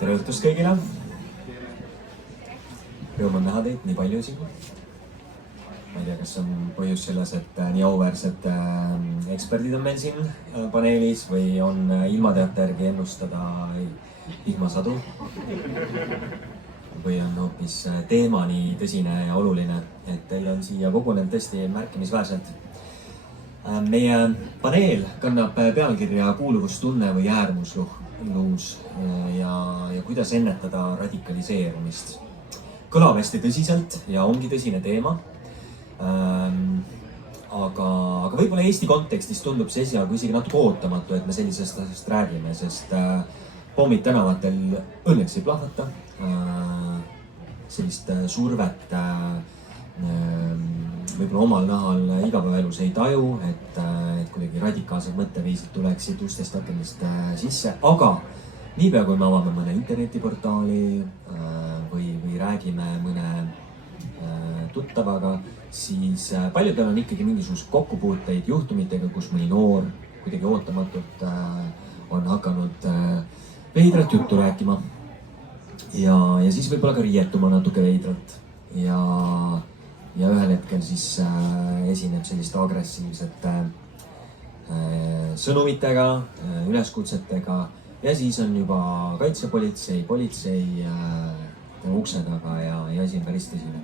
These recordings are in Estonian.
Tere õhtust kõigile! Rõõm on näha teid nii palju siin. Ma ei tea, kas on põhjus selles, et nii auväärsed eksperdid on meil siin paneelis või on ilmateate järgi ennustada vihmasadu. Või on hoopis teema nii tõsine ja oluline, et teil on siia kogunenud tõesti märkimisväärselt. Meie paneel kannab pealkirja kuuluvustunne või äärmusluus ja kuidas ennetada radikaliseerumist. Kõlab hästi tõsiselt ja ongi tõsine teema. Aga võib-olla Eesti kontekstis tundub see esialgu isegi natuke ootamatu, et me sellisest asjast räägime, sest pommid tänavatel õnneks ei plahvata. Sellist survet võib-olla omal nahal igapäevaelus ei taju, et kuidagi radikaalsed mõtteviisid tuleksid ustest akendest sisse. Aga niipea kui me avame mõne internetiportaali või räägime mõne tuttavaga, siis paljudel on ikkagi mingisugused kokkupuuteid juhtumitega, kus mõni noor kuidagi ootamatult on hakanud veidrat juttu rääkima. Ja siis võib-olla ka riietuma natuke veidralt. Ja ühel hetkel siis esineb selliste agressiivsete sõnumitega, üleskutsetega. Ja siis on juba kaitsepolitsei, politsei ukse taga ja asi on päris tõsine.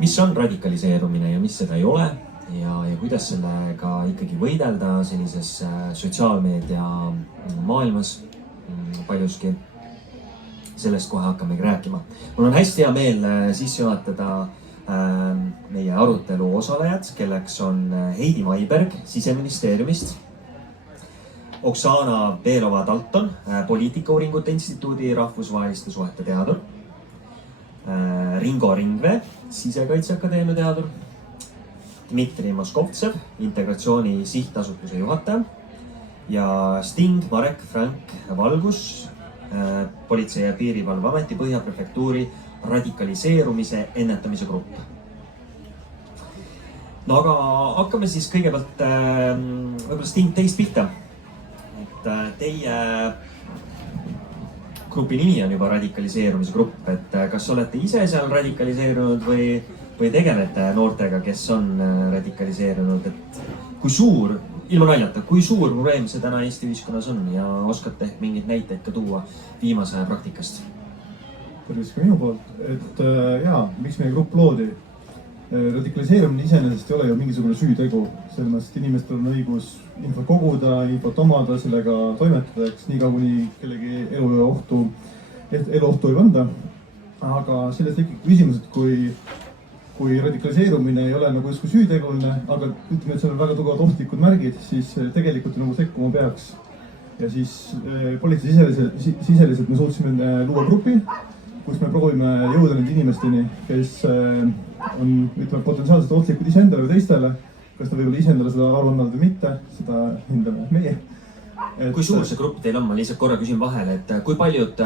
Mis on radikaliseerumine ja mis seda ei ole ja kuidas sellega ikkagi võidelda sellises sotsiaalmeedia maailmas paljuski. Sellest kohe hakkamegi rääkima. Mul on hästi hea meel sisse juhatada meie arutelu osalejad, kelleks on Heidi Maiberg Siseministeeriumist, Oksana Belova-Dalton, Poliitikauuringute Instituudi rahvusvaheliste suhete teadur, Ringo Ringvee, Sisekaitseakadeemia teadur, Dmitri Moskovtsev, Integratsiooni sihtasutuse juhataja ja Sting Marek Frank Valgus, Politsei- ja Piirivalveameti Põhjaprefektuuri radikaliseerumise ennetamise grupp. No aga hakkame siis kõigepealt võib-olla Sting teist pihta. Et teie grupi nimi on juba radikaliseerumise grupp, et kas olete ise seal radikaliseerunud või tegelete noortega, kes on radikaliseerunud, et kui suur, ilma naljata, kui suur probleem see täna Eesti ühiskonnas on ja oskate ehk mingeid näiteid ka tuua viimase aja praktikast? Tervist ka minu poolt, et miks meie grupp loodi? Radikaliseerumine iseenesest ei ole ju mingisugune süütegu, sellepärast inimestel on õigus infot koguda, infot omada, sellega toimetada, eks nii kaua kuni kellegi eluohtu ei panda. Aga sellest tekib küsimus, et kui radikaliseerumine ei ole nagu justkui süüteguline, aga ütleme, et seal on väga tugevad ohtlikud märgid, siis tegelikult nagu sekkuma peaks. Ja siis politsei siseliselt me suutsime luua grupi, kus me proovime jõuda nende inimesteni, kes on potentsiaalselt ohtlikud iseendale või teistele. Kas ta võib-olla iseendale seda aru annavad või mitte, seda hindame meie. Kui suur see grupp teil on? Ma lihtsalt korra küsin vahele, et kui paljud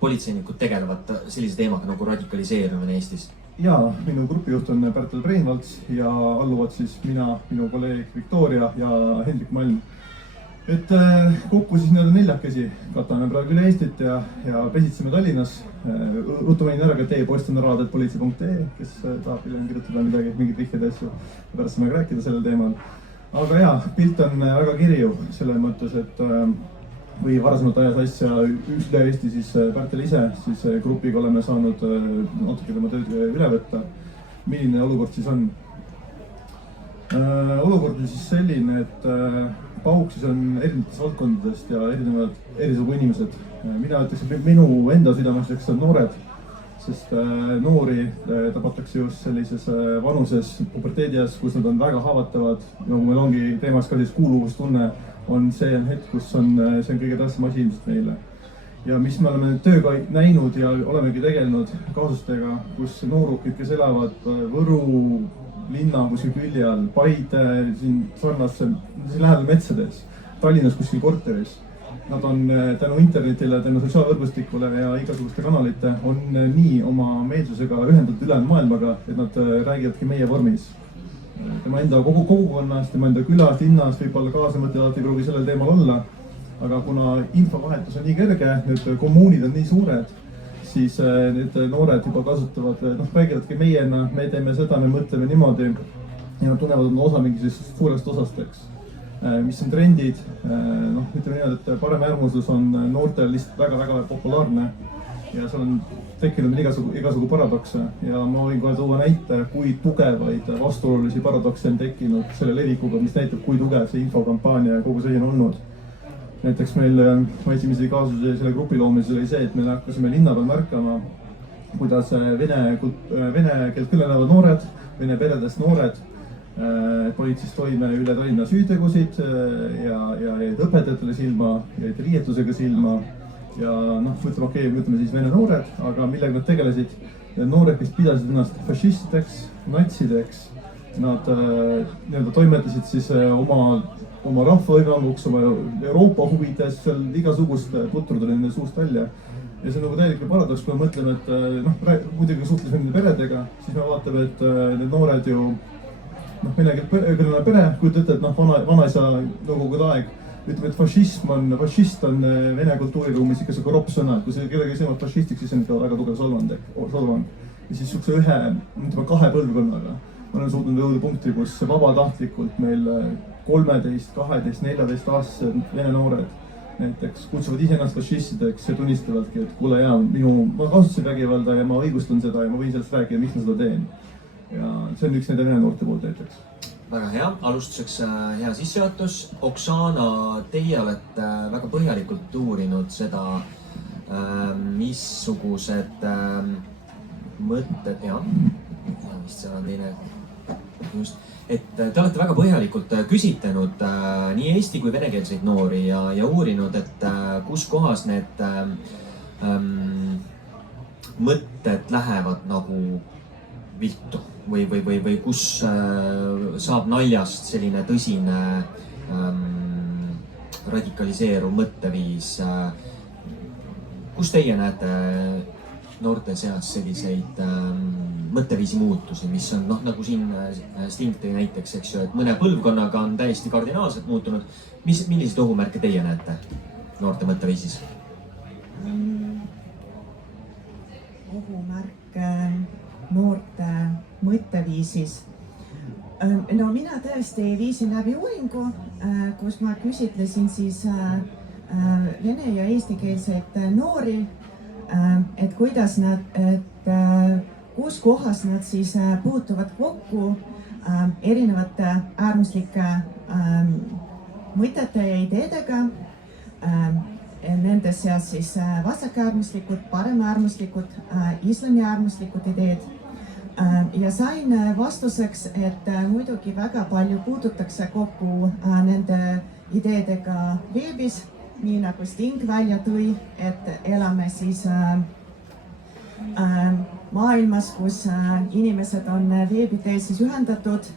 politseinikud tegelevad sellise teemaga nagu radikaliseerumine Eestis? Ja, minu grupijuht on Pärtel Breinvalts ja alluvad siis mina, minu kolleeg Victoria ja Hendrik Malm. Et kokku siis neljakesi katame praegu üle Eestit ja pesitseme Tallinnas. Ruttu mainin ära ka teie post on raadetpolitsei.ee, kes tahab hiljem kirjutada midagi, mingid vihjed asju. Pärast saame rääkida sellel teemal. Aga pilt on väga kirju selle mõttes, et või varasemalt ajas asja üle Eesti siis Pärtel ise, siis grupiga oleme saanud natuke tema tööd üle võtta. Milline olukord siis on? Olukord on siis selline, et pauk siis on erinevatest valdkondadest ja erisugu inimesed. Mina ütleks, et minu enda südameliseks on noored, sest noori tapatakse just sellises vanuses puberteedias, kus nad on väga haavatavad. Nagu meil ongi teemaks ka siis kuuluvustunne, see on hetk, kus see on kõige tähtsam asi ilmselt meile. Ja mis me oleme tööga näinud ja olemegi tegelenud kaasustega, kus noorukid, kes elavad Võru linna kuskil külje all, Paide siin sarnasse, lähedal metsades, Tallinnas kuskil korteris. Nad on tänu internetile, tänu sotsiaalvõrgustikule ja igasuguste kanalite on nii oma meelsusega ühendatud ülejäänud maailmaga, et nad räägivadki meie vormis. Tema enda kogukonnast, tema enda külast, linnast võib-olla kaasamõtted alati ei pruugi sellel teemal olla. aga kuna infovahetus on nii kerge, need kommuunid on nii suured, siis need noored juba kasutavad, räägivadki meiena, me teeme seda, me mõtleme niimoodi ja nad tunnevad on osa mingisugusest suurest osast, eks. Mis on trendid, ütleme niimoodi, et paremäärmuslus on noortel lihtsalt väga-väga populaarne ja seal on tekkinud igasugu paradokse ja ma võin kohe tuua näite, kui tugevaid vastuolulisi paradokse on tekkinud selle levikuga, mis näitab, kui tugev see infokampaania ja kogu see on olnud. Näiteks meil esimese kaasuse selle grupi loomisel oli see, et me hakkasime linna peal märkama, kuidas vene keelt kõnelevad noored, vene peredest noored panid siis toime üle Tallinna süütegusid ja jäid õpetajatele silma, jäid riietusega silma ja ütleme siis vene noored, aga millega nad tegelesid, noored, kes pidasid ennast fašistideks, natsideks, nad toimetasid siis oma rahva hüvanguks, oma Euroopa huvides, seal igasugust putru tuli nende suust välja. Ja see on nagu täielik paradoks, kui me mõtleme, et muidugi suhtlesime nende peredega, siis me vaatame, et need noored ju millegi pere, kujutate, et vanaisa nõukogude aeg, ütleme, et fašist on vene kultuuriruumis ikka see ropp sõna, et kui see kedagi sõimab fašistiks, siis on ikka väga tugev solvang. Ja siis sihukese ühe, 2 põlvkonnaga ma olen suutnud jõuda punkti, kus vabatahtlikult meil 13, 12, 14 aastased vene noored näiteks kutsuvad iseennast fašistideks ja tunnistavadki, et kuule ma kasutasin vägivalda ja ma õigustan seda ja ma võin sellest rääkida, miks ma seda teen. Ja see on üks nende vene noorte poolt näiteks. Väga hea, alustuseks hea sissejuhatus. Oksana, teie olete väga põhjalikult uurinud seda, missugused mõtted, vist seal on teine, just, et te olete väga põhjalikult küsitlenud nii eesti kui venekeelseid noori ja uurinud, et kus kohas need mõtted lähevad nagu viltu või kus saab naljast selline tõsine radikaliseeruv mõtteviis. Kus teie näete noorte seas selliseid mõtteviisi muutusi, mis on nagu siin Sting tõi näiteks, eks ju, et mõne põlvkonnaga on täiesti kardinaalselt muutunud. Milliseid ohumärke teie näete noorte mõtteviisis? Ohumärke noorte mõtteviisis. No mina tõesti viisin läbi uuringu, kus ma küsitlesin siis vene ja eestikeelseid noori, et kuidas kus kohas nad siis puutuvad kokku erinevate äärmuslike mõtete ja ideedega. Nende seas siis vasakäärmuslikud, paremäärmuslikud, islamiäärmuslikud ideed. Ja sain vastuseks, et muidugi väga palju puututakse kokku nende ideedega veebis, nii nagu Sting välja tõi, et elame siis maailmas, kus inimesed on veebi teel siis ühendatud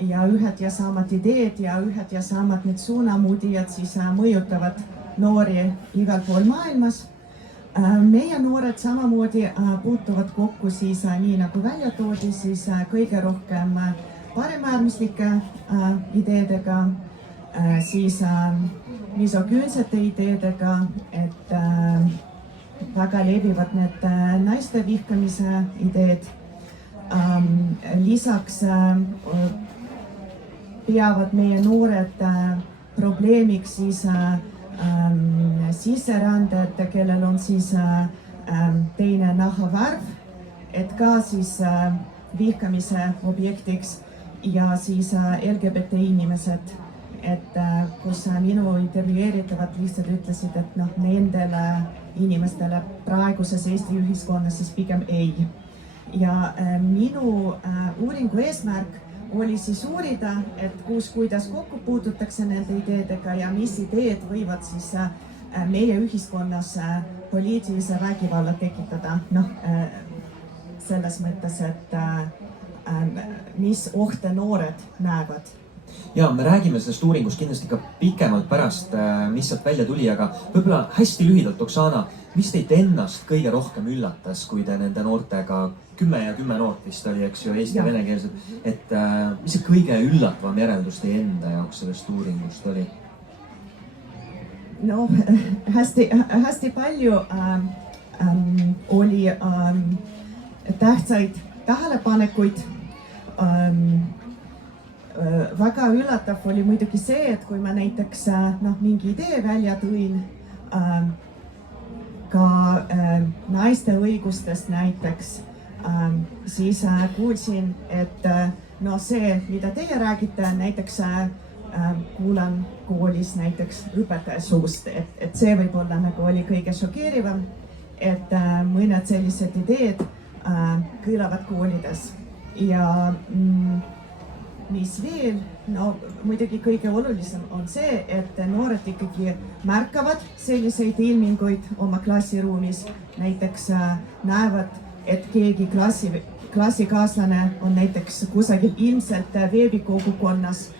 ja ühed ja samad ideed ja ühed ja samad need suunamudijad siis mõjutavad noori igal pool maailmas. Meie noored samamoodi puutuvad kokku siis nii nagu välja toodi, siis kõige rohkem paremäärmuslike ideedega, siis misoküünsete ideedega, et väga levivad need naiste vihkamise ideed. Lisaks peavad meie noored probleemiks siis sisserändajad, kellel on siis teine nahavärv, et ka siis vihkamise objektiks ja siis LGBT inimesed, et kus minu intervjueeritavad lihtsalt ütlesid, et nendele inimestele praeguses Eesti ühiskonnas siis pigem ei. Ja minu uuringu eesmärk oli siis uurida, et kuidas kokku puututakse nende ideedega ja mis ideed võivad siis meie ühiskonnas poliitilise vägivalla tekitada. Selles mõttes, et mis ohte noored näevad. Ja me räägime sellest uuringust kindlasti ka pikemalt pärast, mis sealt välja tuli, aga võib-olla hästi lühidalt, Oksana, mis teid ennast kõige rohkem üllatas, kui te nende noortega 10 noort vist oli, eks ju, eesti ja venekeelsed, et mis see kõige üllatavam järeldus teie enda jaoks sellest uuringust oli? no hästi palju oli tähtsaid tähelepanekuid. Väga üllatav oli muidugi see, et kui ma näiteks mingi idee välja tõin ka naiste õigustest näiteks, siis kuulsin, et see, mida teie räägite, näiteks kuulan koolis näiteks õpetaja suust, et see võib-olla nagu oli kõige šokeerivam, et mõned sellised ideed kõlavad koolides. Ja mis veel, muidugi kõige olulisem on see, et noored ikkagi märkavad selliseid ilminguid oma klassiruumis. Näiteks näevad, et keegi klassikaaslane on näiteks kusagil ilmselt veebikogukonnas,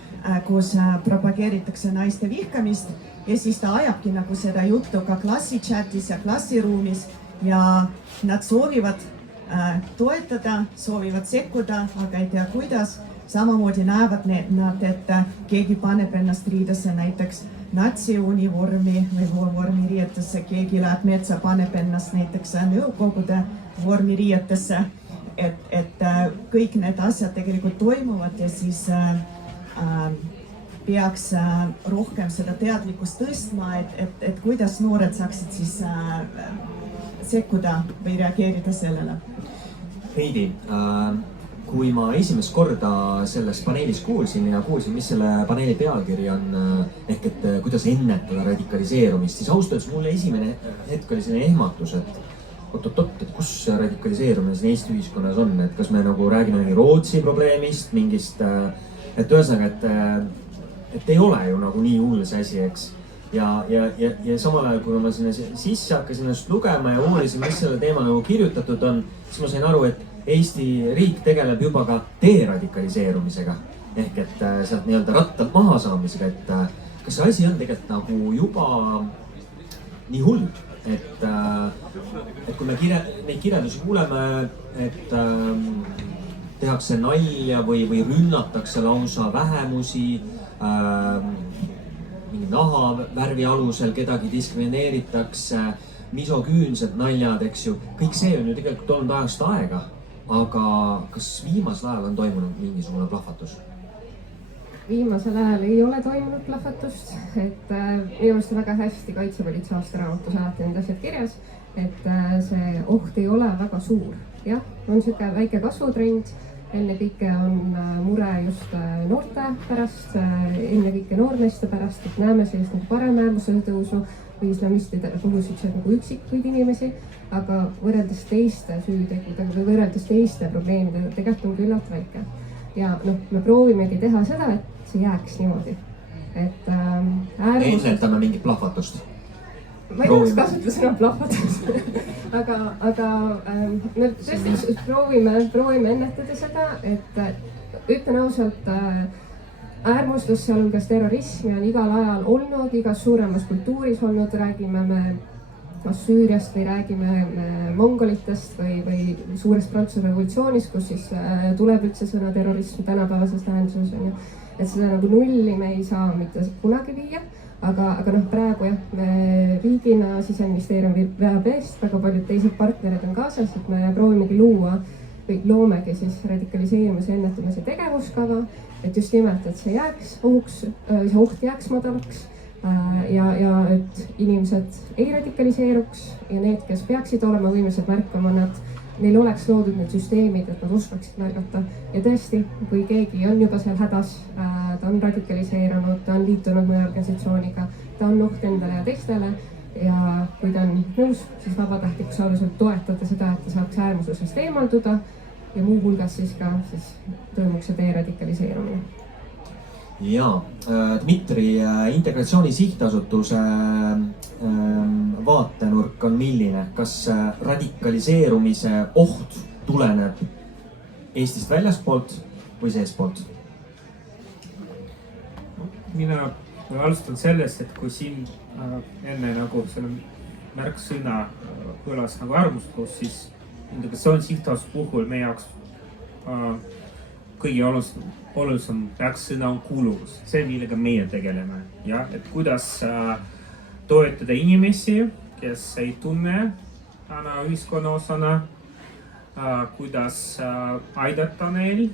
kus propageeritakse naiste vihkamist ja siis ta ajabki nagu seda juttu ka klassichatis ja klassiruumis ja nad soovivad toetada, soovivad sekkuda, aga ei tea kuidas. Samamoodi näevad nad, et keegi paneb ennast riidesse näiteks natsiunivormi või vormiriietesse, keegi läheb metsa, paneb ennast näiteks nõukogude vormiriietesse. Et kõik need asjad tegelikult toimuvad ja siis peaks rohkem seda teadlikkust tõstma, et kuidas noored saaksid siis sekkuda või reageerida sellele. Heidi, kui ma esimest korda selles paneelis kuulsin ja kuulsin, mis selle paneeli pealkiri on, ehk et kuidas ennetada radikaliseerumist, siis ausalt öeldes mulle esimene hetk oli selline ehmatus, et oot-oot-oot, et kus radikaliseerumine siin Eesti ühiskonnas on, et kas me nagu räägime mingi Rootsi probleemist, mingist, et ühesõnaga, et ei ole ju nagu nii hull see asi, eks. Ja samal ajal, kui ma sinna sisse hakkasin ennast lugema ja uurisin, mis selle teema nagu kirjutatud on, siis ma sain aru, et Eesti riik tegeleb juba ka deradikaliseerumisega. Ehk et sealt nii-öelda rattalt maha saamisega, et kas see asi on tegelikult nagu juba nii hull, et kui me neid kirjeldusi kuuleme, et tehakse nalja või rünnatakse lausa vähemusi, mingi nahavärvi alusel kedagi diskrimineeritakse, misoküünsed naljad, eks ju. Kõik see on ju tegelikult olnud ajast aega, aga kas viimasel ajal on toimunud mingisugune plahvatus? Viimasel ajal ei ole toimunud plahvatust, et minu arust väga hästi kaitsepolitsei aastaraamatus alati need asjad kirjas, et see oht ei ole väga suur. Jah, on siuke väike kasvutrend. Ennekõike on mure just noorte pärast, ennekõike noormeeste pärast, et näeme sellist nagu paremäärmusele tõusu või islamistide puhusid nagu üksikuid inimesi, aga võrreldes teiste süütegudega või võrreldes teiste probleemidega tegelikult on küllalt väike. Ja me proovimegi teha seda, et see jääks niimoodi. Ennetame mingit plahvatust. Ma ei tahaks kasutada sõna plahvatus, aga me tõesti proovime ennetada seda, et ütlen ausalt, äärmuslus, sealhulgas terrorismi on igal ajal olnud, igas suuremas kultuuris olnud, räägime me Süüriast või räägime mongolitest või suurest Prantsuse revolutsioonist, kus siis tuleb üldse sõna terrorism tänapäevases tähenduses, et seda nagu nulli me ei saa mitte kunagi viia. Aga praegu jah, me riigina Siseministeerium veab eest, väga paljud teised partnerid on kaasas, et me proovimegi luua või loomegi siis radikaliseerimise ennetamise tegevuskava, et just nimelt, et see jääks ohuks, see oht jääks madalaks ja et inimesed ei radikaliseeruks ja need, kes peaksid olema võimelised märkama, neil oleks loodud need süsteemid, et nad oskaksid märgata. Ja tõesti, kui keegi on juba seal hädas, ta on radikaliseerunud, ta on liitunud mõne organisatsiooniga, ta on oht endale ja teistele ja kui ta on nõus, siis vabatahtlikkuse alusel toetada seda, et ta saaks äärmuslusest eemalduda ja muu hulgas siis ka toimuks see deradikaliseerumine. Jaa, Dmitri, Integratsiooni Sihtasutuse vaatenurk on milline? Kas radikaliseerumise oht tuleneb Eestist väljaspoolt või seespoolt? Mina alustan sellest, et kui siin enne nagu selle märksõna kõlas nagu äärmuslus, siis Integratsiooni Sihtasutuse puhul meie jaoks kõige olulisem märksõna on kuuluvus, see, millega meie tegeleme. Ja, et kuidas toetada inimesi, kes ei tunne ühiskonna osana, kuidas aidata neil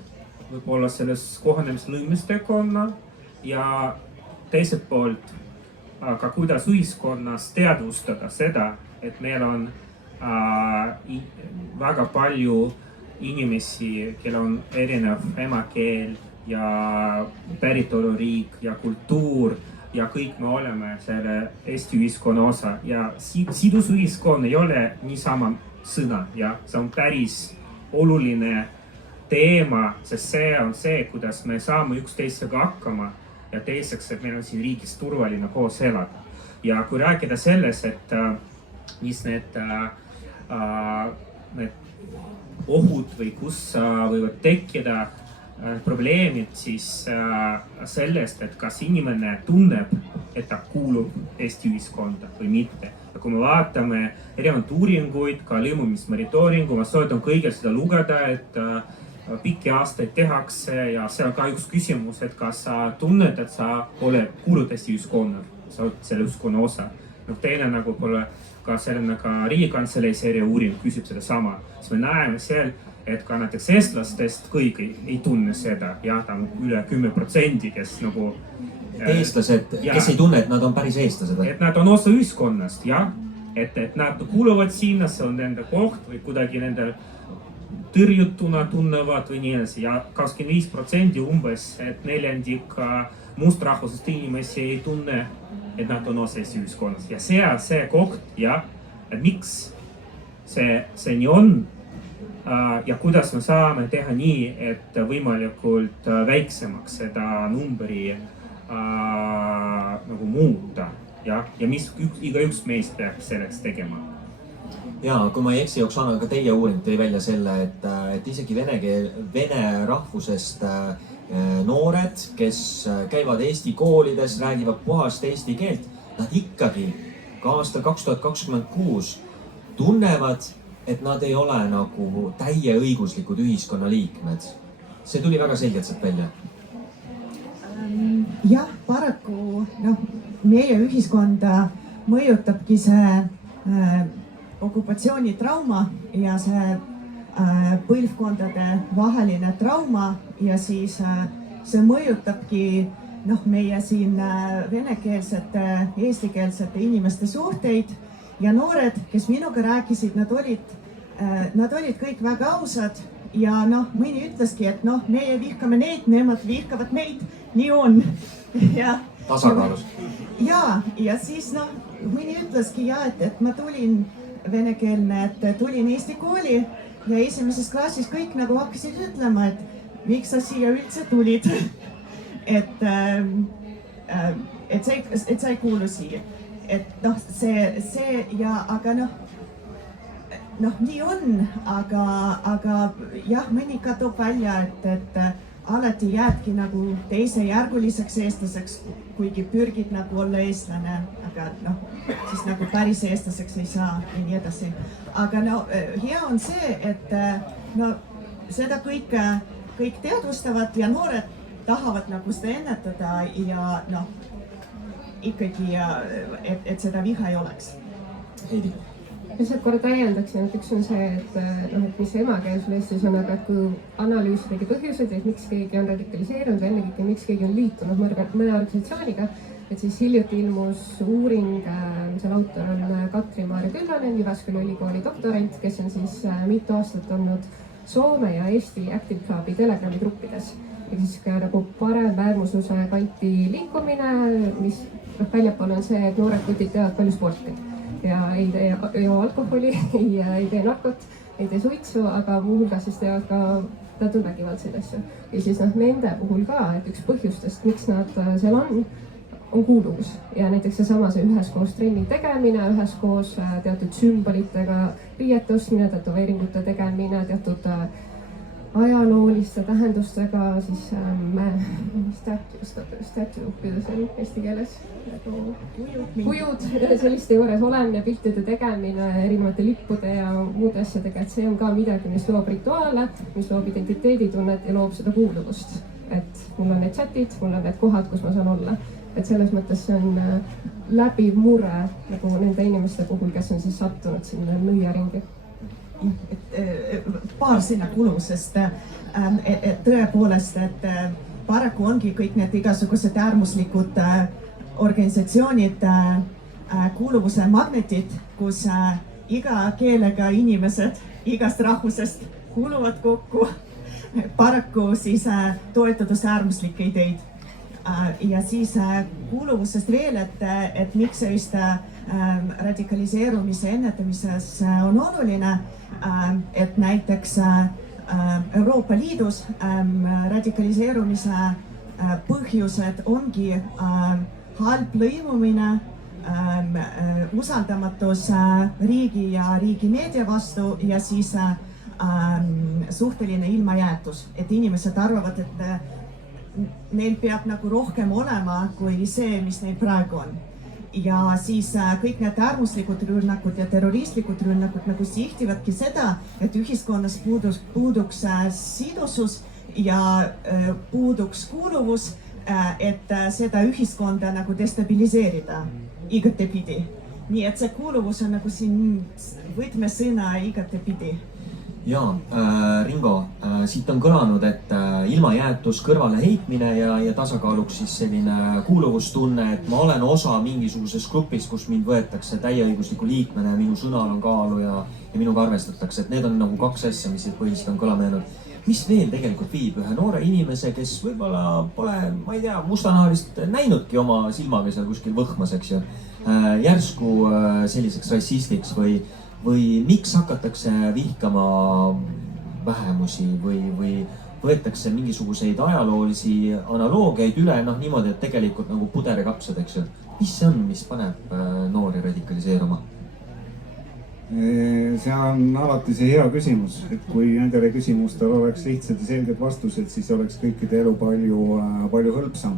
võib-olla selles kohanemislõimistega on ja teiselt poolt ka kuidas ühiskonnas teadvustada seda, et meil on väga palju inimesi, kellel on erinev emakeel ja päritoluriik ja kultuur ja kõik me oleme selle Eesti ühiskonna osa ja sidusühiskond ei ole niisama sõna ja see on päris oluline teema, sest see on see, kuidas me saame üksteisega hakkama ja teiseks, et meil on siin riigis turvaline koos elada. Ja kui rääkida selles, et mis need ohud või kus võivad tekkida probleemid, siis sellest, et kas inimene tunneb, et ta kuulub Eesti ühiskonda või mitte. Ja kui me vaatame erinevaid uuringuid, ka lõimumismonitooringu, ma soovitan kõigil seda lugeda, et pikki aastaid tehakse ja see on ka üks küsimus, et kas sa tunned, et sa kuulud Eesti ühiskonna, sa oled selle ühiskonna osa. Teine nagu pole ka selline ka Riigikantselei seeria uuring küsib seda sama, siis me näeme seal, et ka näiteks eestlastest kõik ei tunne seda ja ta on üle 10%, kes nagu eestlased, kes ei tunne, et nad on päris eestlased. Et nad on osa ühiskonnast, jah. Et nad kuuluvad sinna, see on nende koht või kuidagi nendel tõrjutuna tunnevad või nii edasi ja 25% umbes, et neljandik mustrahvusest inimesi ei tunne, et nad on osa Eesti ühiskonnas ja see koht, jah, et miks see nii on ja kuidas me saame teha nii, et võimalikult väiksemaks seda numbri nagu muuta ja mis igaüks meist peaks selleks tegema. Ja kui ma ei eksi, Oksana, ka teie uuring tõi välja selle, et isegi vene rahvusest noored, kes käivad Eesti koolides, räägivad puhast eesti keelt, nad ikkagi ka aastal 2026 tunnevad, et nad ei ole nagu täieõiguslikud ühiskonnaliikmed. See tuli väga selgelt sealt välja. Jah, paraku meie ühiskonda mõjutabki see okupatsioonitrauma ja see põlvkondade vaheline trauma ja siis see mõjutabki meie siin venekeelsete, eestikeelsete inimeste suhteid ja noored, kes minuga rääkisid, nad olid kõik väga ausad ja mõni ütleski, et meie vihkame neid, nemad vihkavad meid, nii on. Tasakaalus. Ja siis mõni ütleski et ma tulin venekeelne, et tulin Eesti kooli ja esimeses klassis kõik nagu hakkasid ütlema, et miks sa siia üldse tulid, et sa ei kuulu siia. Et see ja aga nii on, aga jah, mõni ka toob välja, et alati jääbki nagu teisejärguliseks eestlaseks, kuigi pürgid nagu olla eestlane, aga siis nagu päris eestlaseks ei saa ja nii edasi. Aga hea on see, et seda kõik teadvustavad ja noored tahavad nagu seda ennetada ja ikkagi, et seda viha ei oleks. Heidi. Lihtsalt korra täiendaksin, et üks on see, et mis emakeelsul Eestis on, aga kui analüüsidagi põhjused, et miks keegi on radikaliseerunud või ennekõike miks keegi on liitunud mõne organisatsiooniga, et siis hiljuti ilmus uuring, selle autor on Katri-Maarja Küllanen, Jyväskylä ülikooli doktorant, kes on siis mitu aastat olnud Soome ja Eesti Active Clubi Telegrami gruppides. Ja siis ka nagu parem äärmusluse kanti liikumine, mis väljapool on see, et noored kutid teevad palju sporti. Ja ei tee alkoholi, ei tee narkot, ei tee suitsu, aga muuhulgas siis teevad ka teatud vägivaldseid asju. Ja siis nende puhul ka, et üks põhjustest, miks nad seal on kuuluvus. Ja näiteks see üheskoos trenni tegemine, üheskoos teatud sümbolitega riiete ostmine, tätoveeringute tegemine, teatud ajalooliste tähendustega, siis statue, kuidas on eesti keeles? Kujud, selliste juures olemine, piltide tegemine, erinevate lippude ja muude asjadega, et see on ka midagi, mis loob rituaale, mis loob identiteeditunnet ja loob seda kuuluvust. Et mul on need chatid, mul on need kohad, kus ma saan olla. et selles mõttes see on läbiv mure nagu nende inimeste puhul, kes on siis sattunud sinna nõiaringi. Paar sinna kulub, sest tõepoolest, et paraku ongi kõik need igasugused äärmuslikud organisatsioonid kuuluvuse magnetid, kus iga keelega inimesed igast rahvusest kuuluvad kokku, paraku siis toetades äärmuslikke ideid. Ja siis kuuluvusest veel, et miks sellist radikaliseerumise ennetamises on oluline, et näiteks Euroopa Liidus radikaliseerumise põhjused ongi halb lõimumine, usaldamatus riigi ja riigimeedia vastu ja siis suhteline ilmajäetus, et inimesed arvavad, et neil peab nagu rohkem olema kui see, mis neil praegu on. Ja siis kõik need äärmuslikud rünnakud ja terroristlikud rünnakud nagu sihtivadki seda, et ühiskonnas puuduks sidusus ja puuduks kuuluvus, et seda ühiskonda nagu destabiliseerida igatepidi. Nii et see kuuluvus on nagu siin võtmesõna igatepidi. Jaa, Ringo, siit on kõlanud, et ilmajäetus, kõrvale heitmine ja tasakaaluks siis selline kuuluvustunne, et ma olen osa mingisugusest grupist, kus mind võetakse täieõigusliku liikmena ja minu sõnal on kaalu ja minuga arvestatakse, et need on nagu kaks asja, mis põhiliselt on kõlama jäänud. Mis veel tegelikult viib ühe noore inimese, kes võib-olla pole, ma ei tea, mustanahalist näinudki oma silmaga seal kuskil võhmas, eks ju, järsku selliseks rassistiks või miks hakatakse vihkama vähemusi või võetakse mingisuguseid ajaloolisi analoogiaid üle, niimoodi, et tegelikult nagu puder ja kapsad, eks ju. Mis see on, mis paneb noori radikaliseeruma? See on alati see hea küsimus, et kui nendele küsimustel oleks lihtsad ja selged vastused, siis oleks kõikide elu palju hõlpsam.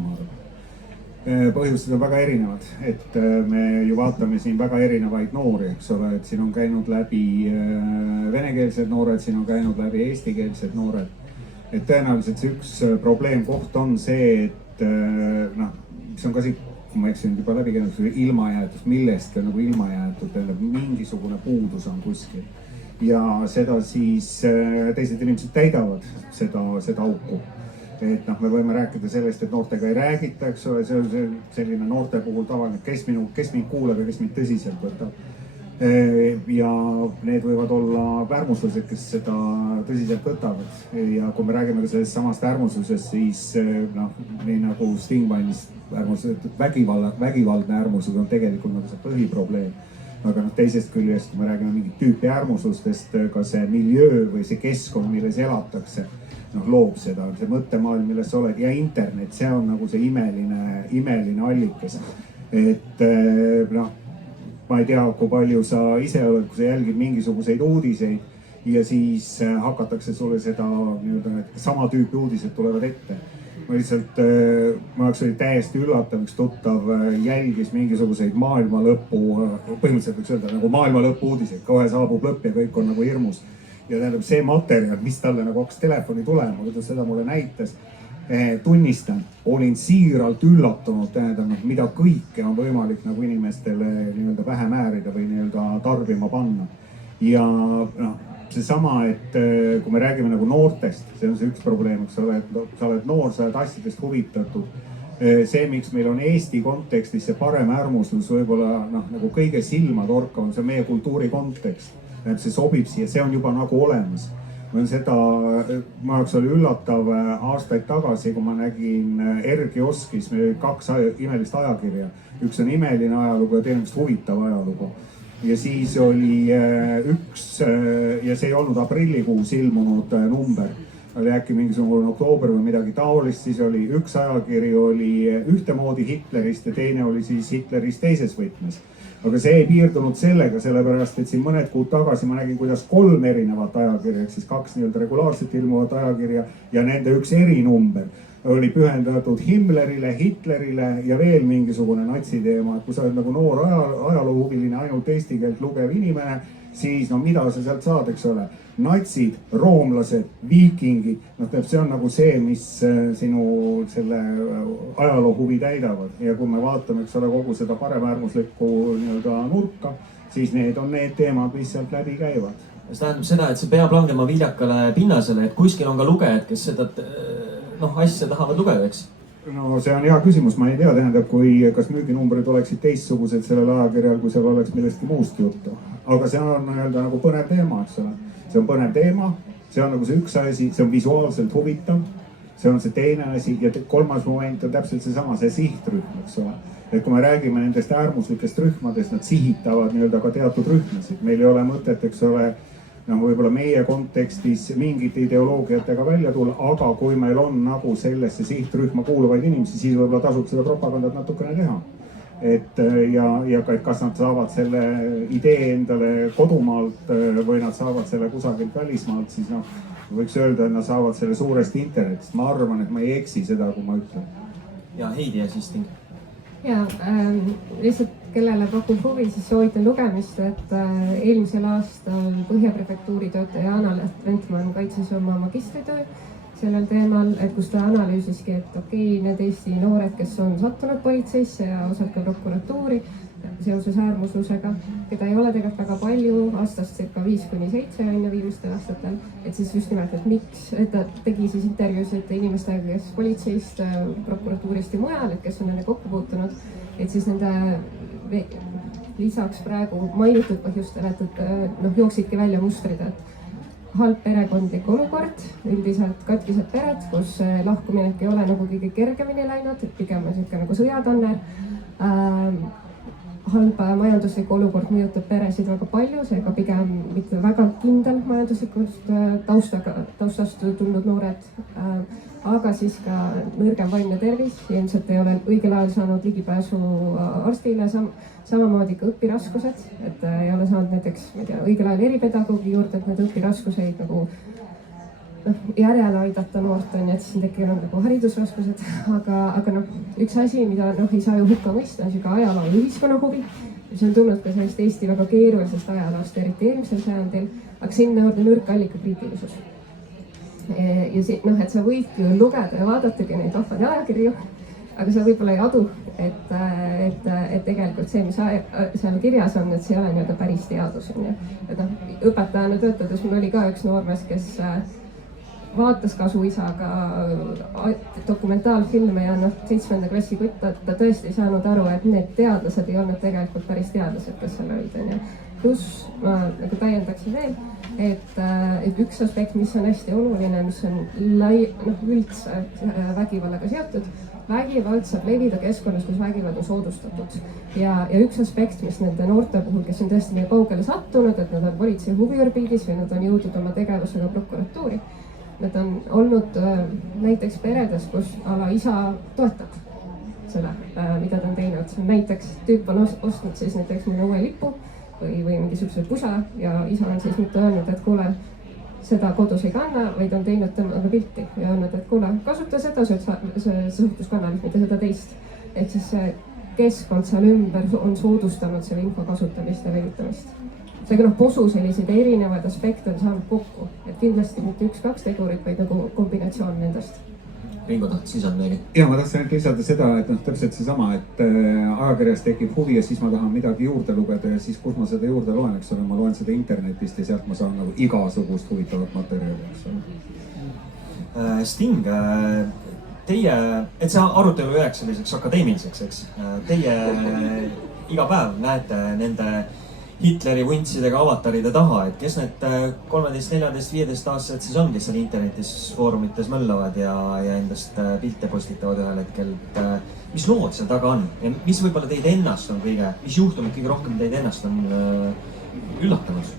Põhjused on väga erinevad, et me ju vaatame siin väga erinevaid noori, eks ole, et siin on käinud läbi venekeelsed noored, siin on käinud läbi eestikeelsed noored. Et tõenäoliselt see üks probleemkoht on see, et mis on ka siit, kui ma eksin juba läbi käinud, ilmajäetus, millest nagu ilmajäetud, tähendab mingisugune puudus on kuskil. Ja seda siis teised inimesed täidavad seda auku. Et me võime rääkida sellest, et noortega ei räägita, eks ole, see on selline noorte puhul tavaline, kes mind kuuleb ja kes mind tõsiselt võtab. Ja need võivad olla äärmuslased, kes seda tõsiselt võtavad. Ja kui me räägime ka sellest samast äärmuslusest, siis nii nagu Sting mainis, vägivaldne äärmused on tegelikult nagu see põhiprobleem. Aga teisest küljest, kui me räägime mingit tüüpi äärmuslustest, ka see miljöö või see keskkond, milles elatakse, loob seda, see mõttemaailm, milles sa oled ja internet, see on nagu see imeline allikas. Et ma ei tea, kui palju sa ise oled, kui sa jälgid mingisuguseid uudiseid ja siis hakatakse sulle seda sama tüüpi uudised tulevad ette. Ma lihtsalt, ma jaoks oli täiesti üllatav, üks tuttav jälgis mingisuguseid maailma lõppu, põhimõtteliselt võiks öelda nagu maailma lõppu uudiseid, kohe saabub lõpp ja kõik on nagu hirmus. Ja tähendab see materjal, mis talle nagu hakkas telefoni tulema, kui ta seda mulle näitas, tunnistan, olin siiralt üllatunud, tähendab, mida kõike on võimalik nagu inimestele pähe määrida või tarbima panna. Ja seesama, et kui me räägime nagu noortest, see on see üks probleem, et sa oled noor, sa oled asjadest huvitatud. See, miks meil on Eesti kontekstis see parem äärmuslus võib-olla nagu kõige silmatorkavam, see on meie kultuuri kontekst. See sobib siia, see on juba nagu olemas. Ma jaoks oli üllatav aastaid tagasi, kui ma nägin R-kioskis kaks imelist ajakirja. Üks on imeline ajalugu ja teine huvitav ajalugu. Ja siis oli üks, ja see ei olnud aprillikuus ilmunud number. Oli äkki mingisugune oktoober või midagi taolist, siis oli üks ajakiri oli ühtemoodi Hitlerist ja teine oli siis Hitlerist teises võtmes. Aga see ei piirdunud sellega, sellepärast, et siin mõned kuud tagasi ma nägin, kuidas 3 erinevat ajakirja, siis 2 regulaarselt ilmuvat ajakirja ja nende üks erinumber oli pühendatud Himmlerile, Hitlerile ja veel mingisugune natsiteema, et kui sa oled nagu noor ajaloohuviline, ainult eesti keelt lugev inimene, siis no mida sa sealt saad, eks ole. Natsid, roomlased, viikingid, noh, see on nagu see, mis sinu selle ajaloohuvi täidavad. Ja kui me vaatame, eks ole, kogu seda paremäärmuslikku nii-öelda nurka, siis need on need teemad, mis sealt läbi käivad. See tähendab seda, et see peab langema viljakale pinnasele, et kuskil on ka lugejad, kes seda asja tahavad lugeda, eks? No see on hea küsimus, ma ei tea, tähendab, kas müüginumbrid oleksid teistsugused sellel ajakirjal, kui seal oleks millestki muust juttu. Aga see on nii-öelda nagu põnev teema, eks ole. See on põnev teema, see on nagu see üks asi, see on visuaalselt huvitav, see on see teine asi ja kolmas moment on täpselt seesama, see sihtrühm, eks ole. Et kui me räägime nendest äärmuslikest rühmadest, nad sihitavad nii-öelda ka teatud rühmasid. Meil ei ole mõtet, eks ole, võib-olla meie kontekstis mingite ideoloogiatega välja tulla, aga kui meil on nagu sellesse sihtrühma kuuluvaid inimesi, siis võib-olla tasub seda propagandat natukene teha. Ja kas nad saavad selle idee endale kodumaalt või nad saavad selle kusagilt välismaalt, siis võiks öelda, et nad saavad selle suuresti internetist. Ma arvan, et ma ei eksi seda, kui ma ütlen. Ja Heidi ja siis Sting. Ja lihtsalt kellele pakub huvi, siis soovitan lugemist, et eelmisel aastal Põhjaprefektuuri töötaja Anna-Lehт Ventman kaitses oma magistritöö sellel teemal, et kus ta analüüsiski, et okei, need Eesti noored, kes on sattunud politseisse ja osalt ka prokuratuuri seoses äärmuslusega, keda ei ole tegelikult väga palju, aastast circa 5-7 on ju viimastel aastatel, et siis just nimelt, et miks, et ta tegi siis intervjuusid inimestega, kes politseist, prokuratuurist ja mujal, et kes on nende kokku puutunud, et siis nende lisaks praegu mainitud põhjustele, et jooksidki välja mustrid, et halb perekondlik olukord, üldiselt katkised pered, kus lahkuminek ei ole nagu kõige kergemini läinud, et pigem on niisugune nagu sõjatanne. Halb majanduslik olukord mõjutab peresid väga palju, seega pigem mitte väga kindel majanduslikust taustast tulnud noored, aga siis ka nõrgem vaimne tervis, ilmselt ei ole õigel ajal saanud ligipääsu arstile, samamoodi ka õpiraskused, et ei ole saanud näiteks õigel ajal eripedagoogi juurde, et need õpiraskuseid nagu järjele aidata noort on, et siis on tekkinud nagu haridusraskused, aga üks asi, mida ei saa ju hukka mõista, on siuke ajaloo ja ühiskonna huvi, mis on tulnud ka sellest Eesti väga keerulisest ajaloost, eriti eelmisel sajandil, aga sinna juurde nõrk allikakriitilisus. Ja et sa võidki ju lugeda ja vaadatagi neid vahvaid ajakirju, aga sa võib-olla ei adu, et tegelikult see, mis seal kirjas on, et see ei ole nii-öelda päris teadus. Et õpetajana töötades mul oli ka üks noormees, kes vaatas kasuisaga dokumentaalfilme ja 7. klassi kutt, ta tõesti ei saanud aru, et need teadlased ei olnud tegelikult päris teadlased, kes seal olid. Pluss ma nagu täiendaksin veel, et üks aspekt, mis on hästi oluline, mis on üldse vägivallaga seotud, vägivald saab levida keskkonnas, kus vägivald on soodustatud. Ja üks aspekt, mis nende noorte puhul, kes on tõesti nii kaugele sattunud, et nad on politsei huviorbiidis või nad on jõudnud oma tegevusega prokuratuuri, nad on olnud näiteks peredes, kus isa toetab seda, mida ta on teinud. Näiteks tüüp on ostnud siis näiteks mõne uue lipu või mingisuguse pusa ja isa on siis mitte öelnud, et kuule, seda kodus ei kanna, vaid on teinud temaga pilti ja öelnud, et kuule, kasuta seda suhtluskanalit, mitte seda teist. Et siis see keskkond seal ümber on soodustanud selle info kasutamist ja levitamist. Seega posu selliseid erinevaid aspekte on saanud kokku, et kindlasti mitte 1-2 tegurit, vaid nagu kombinatsioon nendest. Ringo tahtis lisada midagi? Ja ma tahtsin lisada seda, et täpselt seesama, et ajakirjas tekib huvi ja siis ma tahan midagi juurde lugeda ja siis kus ma seda juurde loen, eks ole, ma loen seda internetist ja sealt ma saan nagu igasugust huvitavat materjali, eks ole. Sting, teie, et see arutelu jääks selliseks akadeemiliseks, eks? Teie iga päev näete nende Hitleri vuntsidega avataride taha, et kes need 13, 14, 15 aastased siis on, kes seal internetis foorumites möllavad ja endast pilte postitavad ühel hetkel. Mis lood seal taga on ja mis võib-olla teid ennast on mis juhtumid kõige rohkem teid ennast on üllatanud?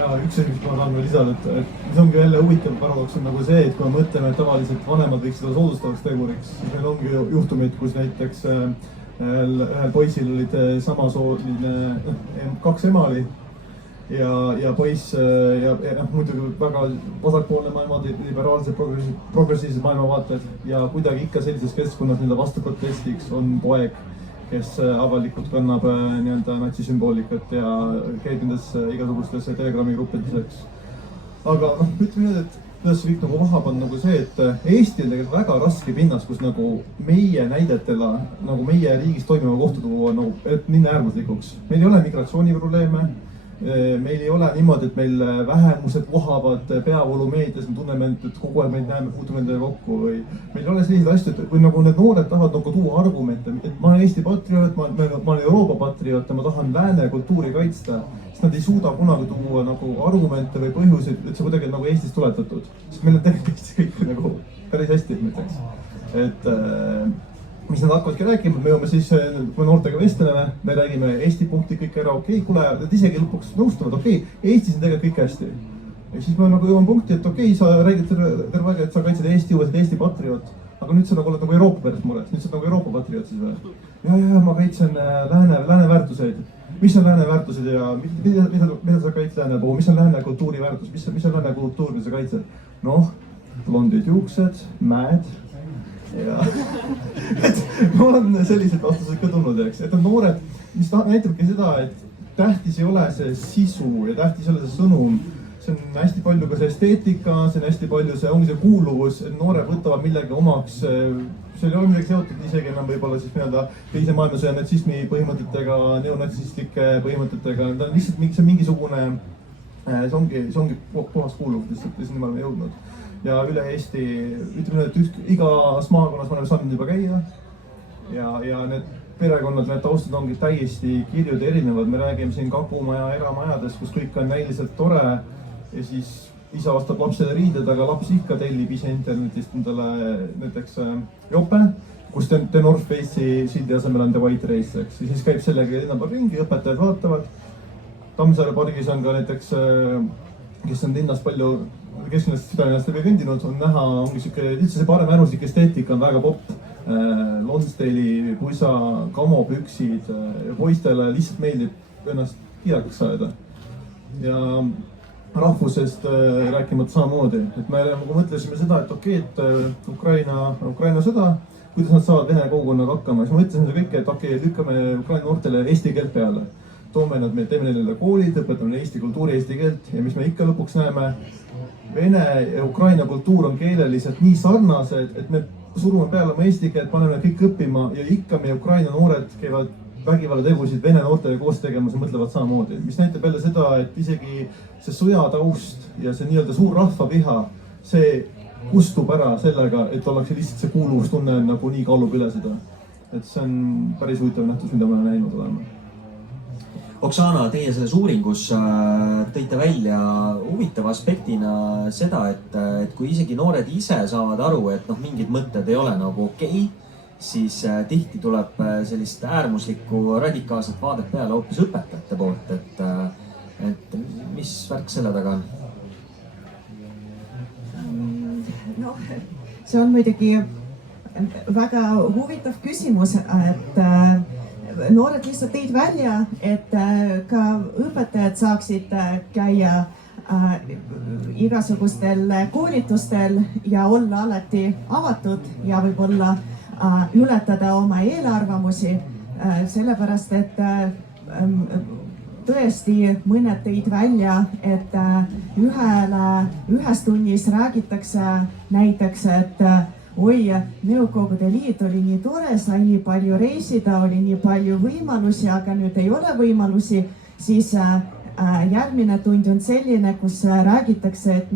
Ja üks asi, mis ma tahan veel lisada, et mis ongi jälle huvitav paradoks on nagu see, et kui me mõtleme, et tavaliselt vanemad võiks seda soodustavaks teguriks, siis meil ongi juhtumid, kus näiteks ühel poisil olid samasooline 2 emali ja poiss ja muidugi väga vasakpoolne maailma, liberaalsed, progressiivsed maailmavaated ja kuidagi ikka sellises keskkonnas nii-öelda vastuprotestiks on poeg, kes avalikult kannab nii-öelda natsisümboolikat ja käib nendes igasugustes Telegrami gruppides, eks. aga ütleme nüüd, et kuidas see kõik nagu maha panna nagu see, et Eesti on tegelikult väga raske pinnas, kus nagu meie näidetele nagu meie riigis toimiva kohta tuua nagu, et minna äärmuslikuks. Meil ei ole migratsiooniprobleeme. Meil ei ole niimoodi, et meil vähemused vohavad peavoolumeedias, me tunneme, et kogu aeg meid näeme, puutume endale kokku või meil ei ole selliseid asju, et kui nagu need noored tahavad nagu tuua argumente, et ma olen Eesti patrioot, ma olen Euroopa patrioot ja ma tahan lääne kultuuri kaitsta, siis nad ei suuda kunagi tuua nagu argumente või põhjuseid, et see kuidagi nagu Eestis tuletatud. Sest meil on tegelikult Eestis kõik nagu päris hästi, ma ütleks. Et mis nad hakkavadki rääkima, me jõuame siis, kui noortega vestleme, me räägime Eesti punkti kõik ära, okei, kuule, nad isegi lõpuks nõustuvad, okei, Eestis on tegelikult kõik hästi. Ja siis me nagu jõuame punkti, et okei, sa räägid terve aeg, et sa kaitsed Eesti, uued Eesti patrioot, aga nüüd sa nagu oled nagu Euroopa pärast mures, nüüd sa oled nagu Euroopa patrioot siis või? Ja, ma kaitsen lääne väärtuseid. Mis on lääne väärtused ja mida sa kaitsed lääne puhul, mis on lääne kultuuri väärtus, mis on lääne kultuur, mida sa kaitsed? Noh, blondid juuksed, mäed. Ja et mul on sellised vastused ka tulnud, eks, et on noored, mis näitabki seda, et tähtis ei ole see sisu ja tähtis ei ole see sõnum. See on hästi palju ka see esteetika, see on hästi palju see, ongi see kuuluvus, et noored võtavad millegi omaks. See ei ole midagi seotud isegi enam võib-olla siis nii-öelda teise maailmasõja natsismi põhimõtetega, neonatsistlike põhimõtetega. Ta on lihtsalt mingisugune, see ongi puhas kuuluvus, lihtsalt nii me oleme jõudnud. Ja üle Eesti, ütleme, et igas maakonnas me oleme saanud juba käia ja need perekonnad, need taustad ongi täiesti kirjud erinevad. Me räägime siin kapumaja eramajades, kus kõik on näiliselt tore ja siis isa ostab lapsele riided, aga laps ikka tellib ise internetist endale näiteks jope, kus The North Face'i sildi asemel on The White Race, eks. Ja siis käib sellega linna peal ringi, õpetajad vaatavad. Tammsaare pargis on ka näiteks, kes on linnast palju kesklinnast südamelinnast läbi kõndinud, on näha, ongi siuke, üldse see parem äärmuslik esteetika on väga popp. Lonsdale'i pusa, kamopüksid, poistele lihtsalt meeldib ennast kiiraks saada. Ja rahvusest rääkimata samamoodi, et me mõtlesime seda, et okei, et Ukraina sõda, kuidas nad saavad Vene kogukonnaga hakkama, siis mõtlesime seda kõike, et okei, lükkame Ukraina noortele eesti keelt peale. Toome nad, teeme neile koolid, õpetame eesti kultuuri, eesti keelt ja mis me ikka lõpuks näeme, Vene ja Ukraina kultuur on keeleliselt nii sarnased, et me surume peale oma eesti keelt, paneme kõik õppima ja ikka meie Ukraina noored käivad vägivallategusid Vene noortele koos tegemas ja mõtlevad samamoodi. Mis näitab jälle seda, et isegi see sõjataust ja see nii-öelda suur rahvaviha, see kustub ära sellega, et ollakse lihtsalt see kuuluvustunne nagu nii kaalub üle seda. Et see on päris huvitav nähtus, mida me näinud oleme. Oksana, teie selles uuringus tõite välja huvitava aspektina seda, et kui isegi noored ise saavad aru, et mingid mõtted ei ole nagu okei, siis tihti tuleb sellist äärmuslikku radikaalset vaadet peale hoopis õpetajate poolt, et mis värk selle taga on? No, see on muidugi väga huvitav küsimus, et noored lihtsalt tõid välja, et ka õpetajad saaksid käia igasugustel koolitustel ja olla alati avatud ja võib-olla ületada oma eelarvamusi, sellepärast et tõesti mõned tõid välja, et ühes tunnis räägitakse näiteks, et oi, Nõukogude Liit oli nii tore, sai nii palju reisida, oli nii palju võimalusi, aga nüüd ei ole võimalusi, siis järgmine tund on selline, kus räägitakse, et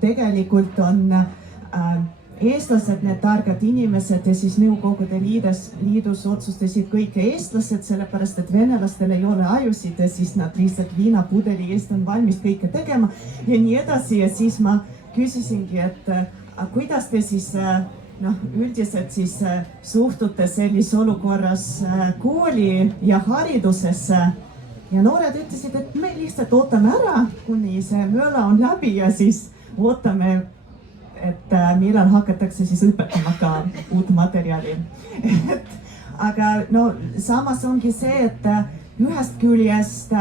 tegelikult on eestlased need targad inimesed ja siis Nõukogude Liidus otsustasid kõik eestlased, sellepärast et venelastel ei ole ajusid ja siis nad lihtsalt viinapudeli eest on valmis kõike tegema ja nii edasi. Ja siis ma küsisingi, et kuidas te siis üldiselt siis suhtute sellise olukorras kooli ja haridusesse ja noored ütlesid, et me lihtsalt ootame ära, kuni see mööla on läbi ja siis ootame, et millal hakatakse siis õpetama ka uut materjali. Aga samas ongi see, et ühest küljest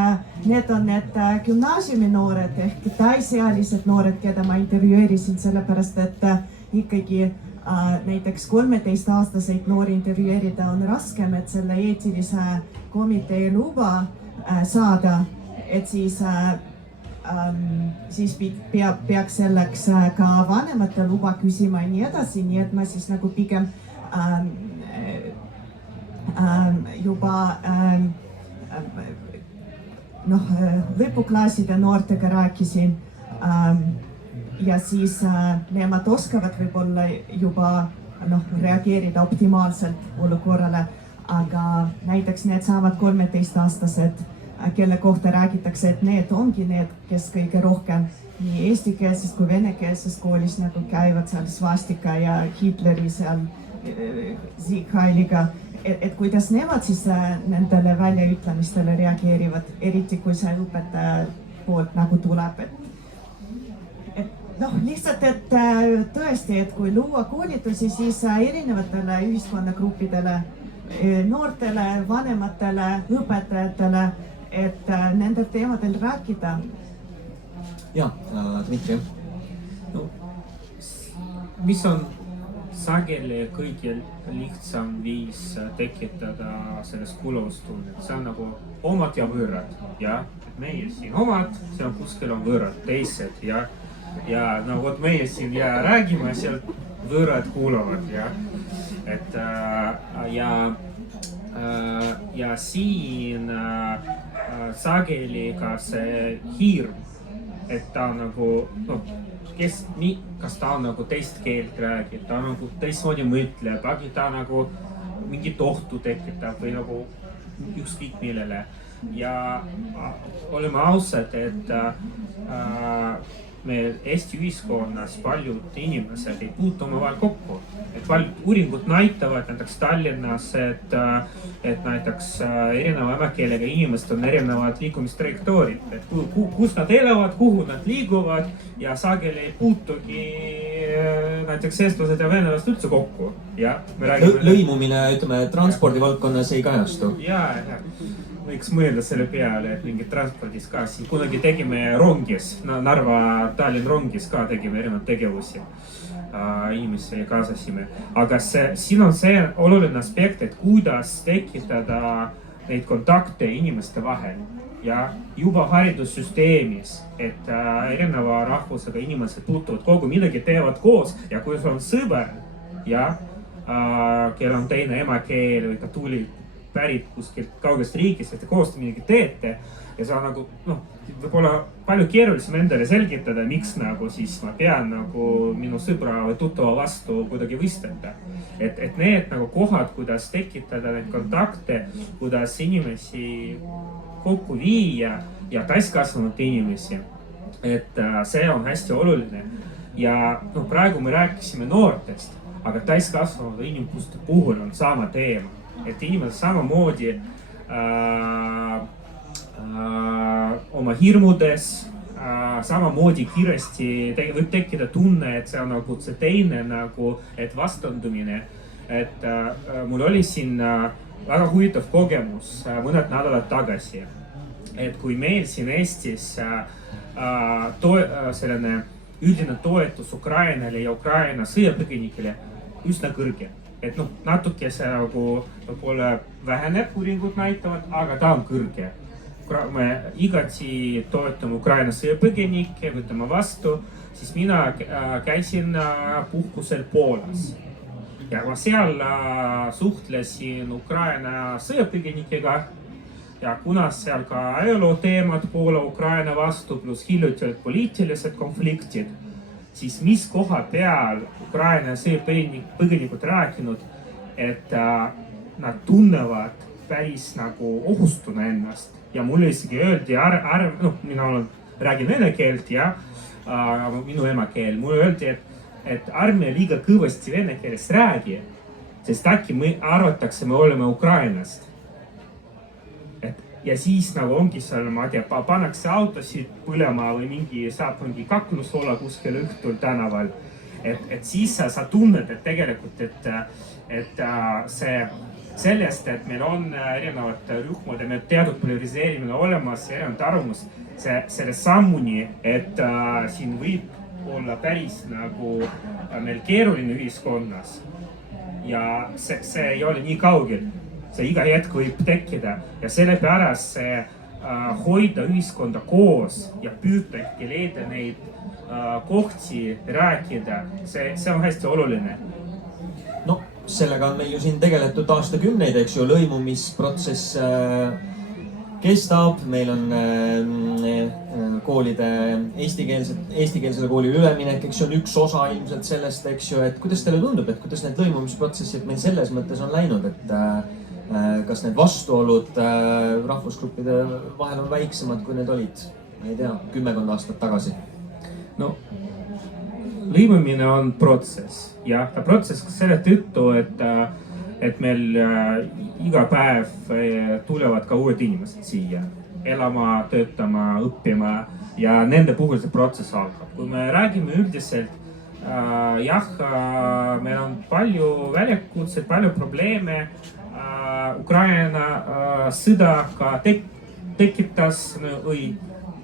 need on need gümnaasiumi noored ehk täisealised noored, keda ma intervjueerisin, sellepärast et ikkagi näiteks 13-aastaseid noori intervjueerida on raskem, et selle eetilise komitee luba saada, et siis peaks selleks ka vanemate luba küsima ja nii edasi, nii et ma siis nagu pigem juba lõpuklasside noortega rääkisin ja siis nemad oskavad võib-olla juba reageerida optimaalselt olukorrale, aga näiteks needsamad 13-aastased, kelle kohta räägitakse, et need ongi need, kes kõige rohkem nii eestikeelses kui venekeelses koolis nagu käivad seal svastika ja Hitleri seal Sieg Heiliga, et kuidas nemad siis nendele väljaütlemistele reageerivad, eriti kui see õpetaja poolt nagu tuleb, lihtsalt, et tõesti, et kui luua koolitusi, siis erinevatele ühiskonnagruppidele, noortele, vanematele, õpetajatele, et nendel teemadel rääkida. Ja, Dmitri. No, mis on sageli kõige lihtsam viis tekitada sellest kuuluvustunnet? See on nagu omad ja võõrad, ja meie siin omad, seal kuskil on võõrad, teised ja no vot meie siin ja räägime, seal võõrad kuulavad ja siin sageli ka see hirm, et ta nagu kas ta on nagu teist keelt räägib, ta nagu teistmoodi mõtleb, aga ta nagu mingit ohtu tekitab või nagu ükskõik millele. Ja oleme ausad, et meil Eesti ühiskonnas paljud inimesed ei puutu omavahel kokku. Et paljud uuringud näitavad näiteks Tallinnas, et näiteks erineva emakeelega inimesed on erinevad liikumistrajektoorid. Et kus nad elavad, kuhu nad liiguvad ja sageli ei puutugi näiteks eestlased ja venelased üldse kokku. Lõimumine, ütleme, transpordivaldkonnas ei kajastu. Võiks mõelda selle peale, et mingid transpordis ka, siin kunagi tegime rongis, Narva-Tallinn rongis ka tegime erinevaid tegevusi, inimesi kaasasime. Aga siin on see oluline aspekt, et kuidas tekitada neid kontakte inimeste vahel ja juba haridussüsteemis, et erineva rahvusega inimesed puutuvad kogu, midagi teevad koos ja kui sul on sõber ja kel on teine emakeel või ka tuli pärit kuskilt kaugest riigist, et te koos midagi teete ja see on nagu, võib-olla palju keerulisem endale selgitada, miks nagu siis ma pean nagu minu sõbra või tuttava vastu kuidagi võistelda. Et need nagu kohad, kuidas tekitada neid kontakte, kuidas inimesi kokku viia ja täiskasvanud inimesi, et see on hästi oluline. Ja praegu me rääkisime noortest, aga täiskasvanud inimeste puhul on sama teema. Et inimesed samamoodi oma hirmudes, samamoodi kiiresti võib tekkida tunne, et see on nagu see teine nagu, et vastandumine. Et mul oli siin väga huvitav kogemus mõned nädalad tagasi. Et kui meil siin Eestis selline üldine toetus Ukrainale ja Ukraina sõjapõgenikele üsna kõrge. Et natuke see nagu võib-olla väheneb, uuringud näitavad, aga ta on kõrge. Me igati toetame Ukraina sõjapõgenikke, võtame vastu, siis mina käisin puhkusel Poolas. Ja ma seal suhtlesin Ukraina sõjapõgenikega ja kuna seal ka ajaloo teemad Poola-Ukraina vastu, pluss hiljuti olid poliitilised konfliktid, siis mis koha peal Ukraina sõjapõgenikud rääkinud, et nad tunnevad päris nagu ohustuna ennast. Ja mulle isegi öeldi, mina räägin vene keelt ja minu emakeel, mulle öeldi, et ärme liiga kõvasti vene keelest räägi, sest äkki me arvatakse, me oleme Ukrainast. Ja siis nagu ongi seal, ma tea, pannakse autosid põlema või saab mingi kaklus olla kuskil õhtul tänaval. Et siis sa tunned, et tegelikult, et sellest, et meil on erinevate rühmade meil teatud polariseerimine olemas ja erinevad arvamus, selle sammuni, et siin võib olla päris nagu meil keeruline ühiskonnas ja see ei ole nii kaugel, see iga hetk võib tekkida ja sellepärast see hoida ühiskonda koos ja püüda ehk leida neid kohti, rääkida, see on hästi oluline. No sellega on meil ju siin tegeletud aastakümneid, eks ju, lõimumisprotsess kestab, meil on koolide eestikeelsele koolile üleminek, eks ju, on üks osa ilmselt sellest, eks ju, et kuidas teile tundub, et kuidas need lõimumisprotsessid meil selles mõttes on läinud, et kas need vastuolud rahvusgruppide vahel on väiksemad, kui need olid, ma ei tea, 10 aastat tagasi? No lõimumine on protsess ja ta protsess selle tõttu, et meil iga päev tulevad ka uued inimesed siia elama, töötama, õppima ja nende puhul see protsess algab. Kui me räägime üldiselt, jah, meil on palju väljakutseid, palju probleeme. Ukraina sõda ka tekitas või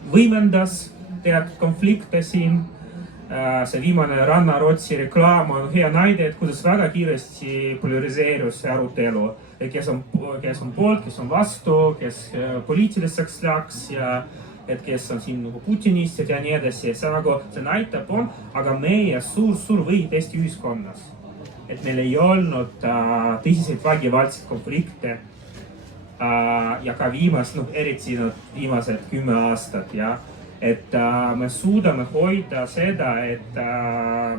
võimendas teatud konflikte siin. See viimane Ranna-Rootsi reklaam on hea näide, et kuidas väga kiiresti polariseerus see arutelu. Kes on poolt, kes on vastu, kes poliitiliseks läks ja et kes on siin nagu putinistid ja nii edasi. See näitab on, aga meie suur võit Eesti ühiskonnas. Et meil ei olnud tõsiseid vägivaldseid konflikte ja ka eriti viimased 10 aastat ja et me suudame hoida seda, et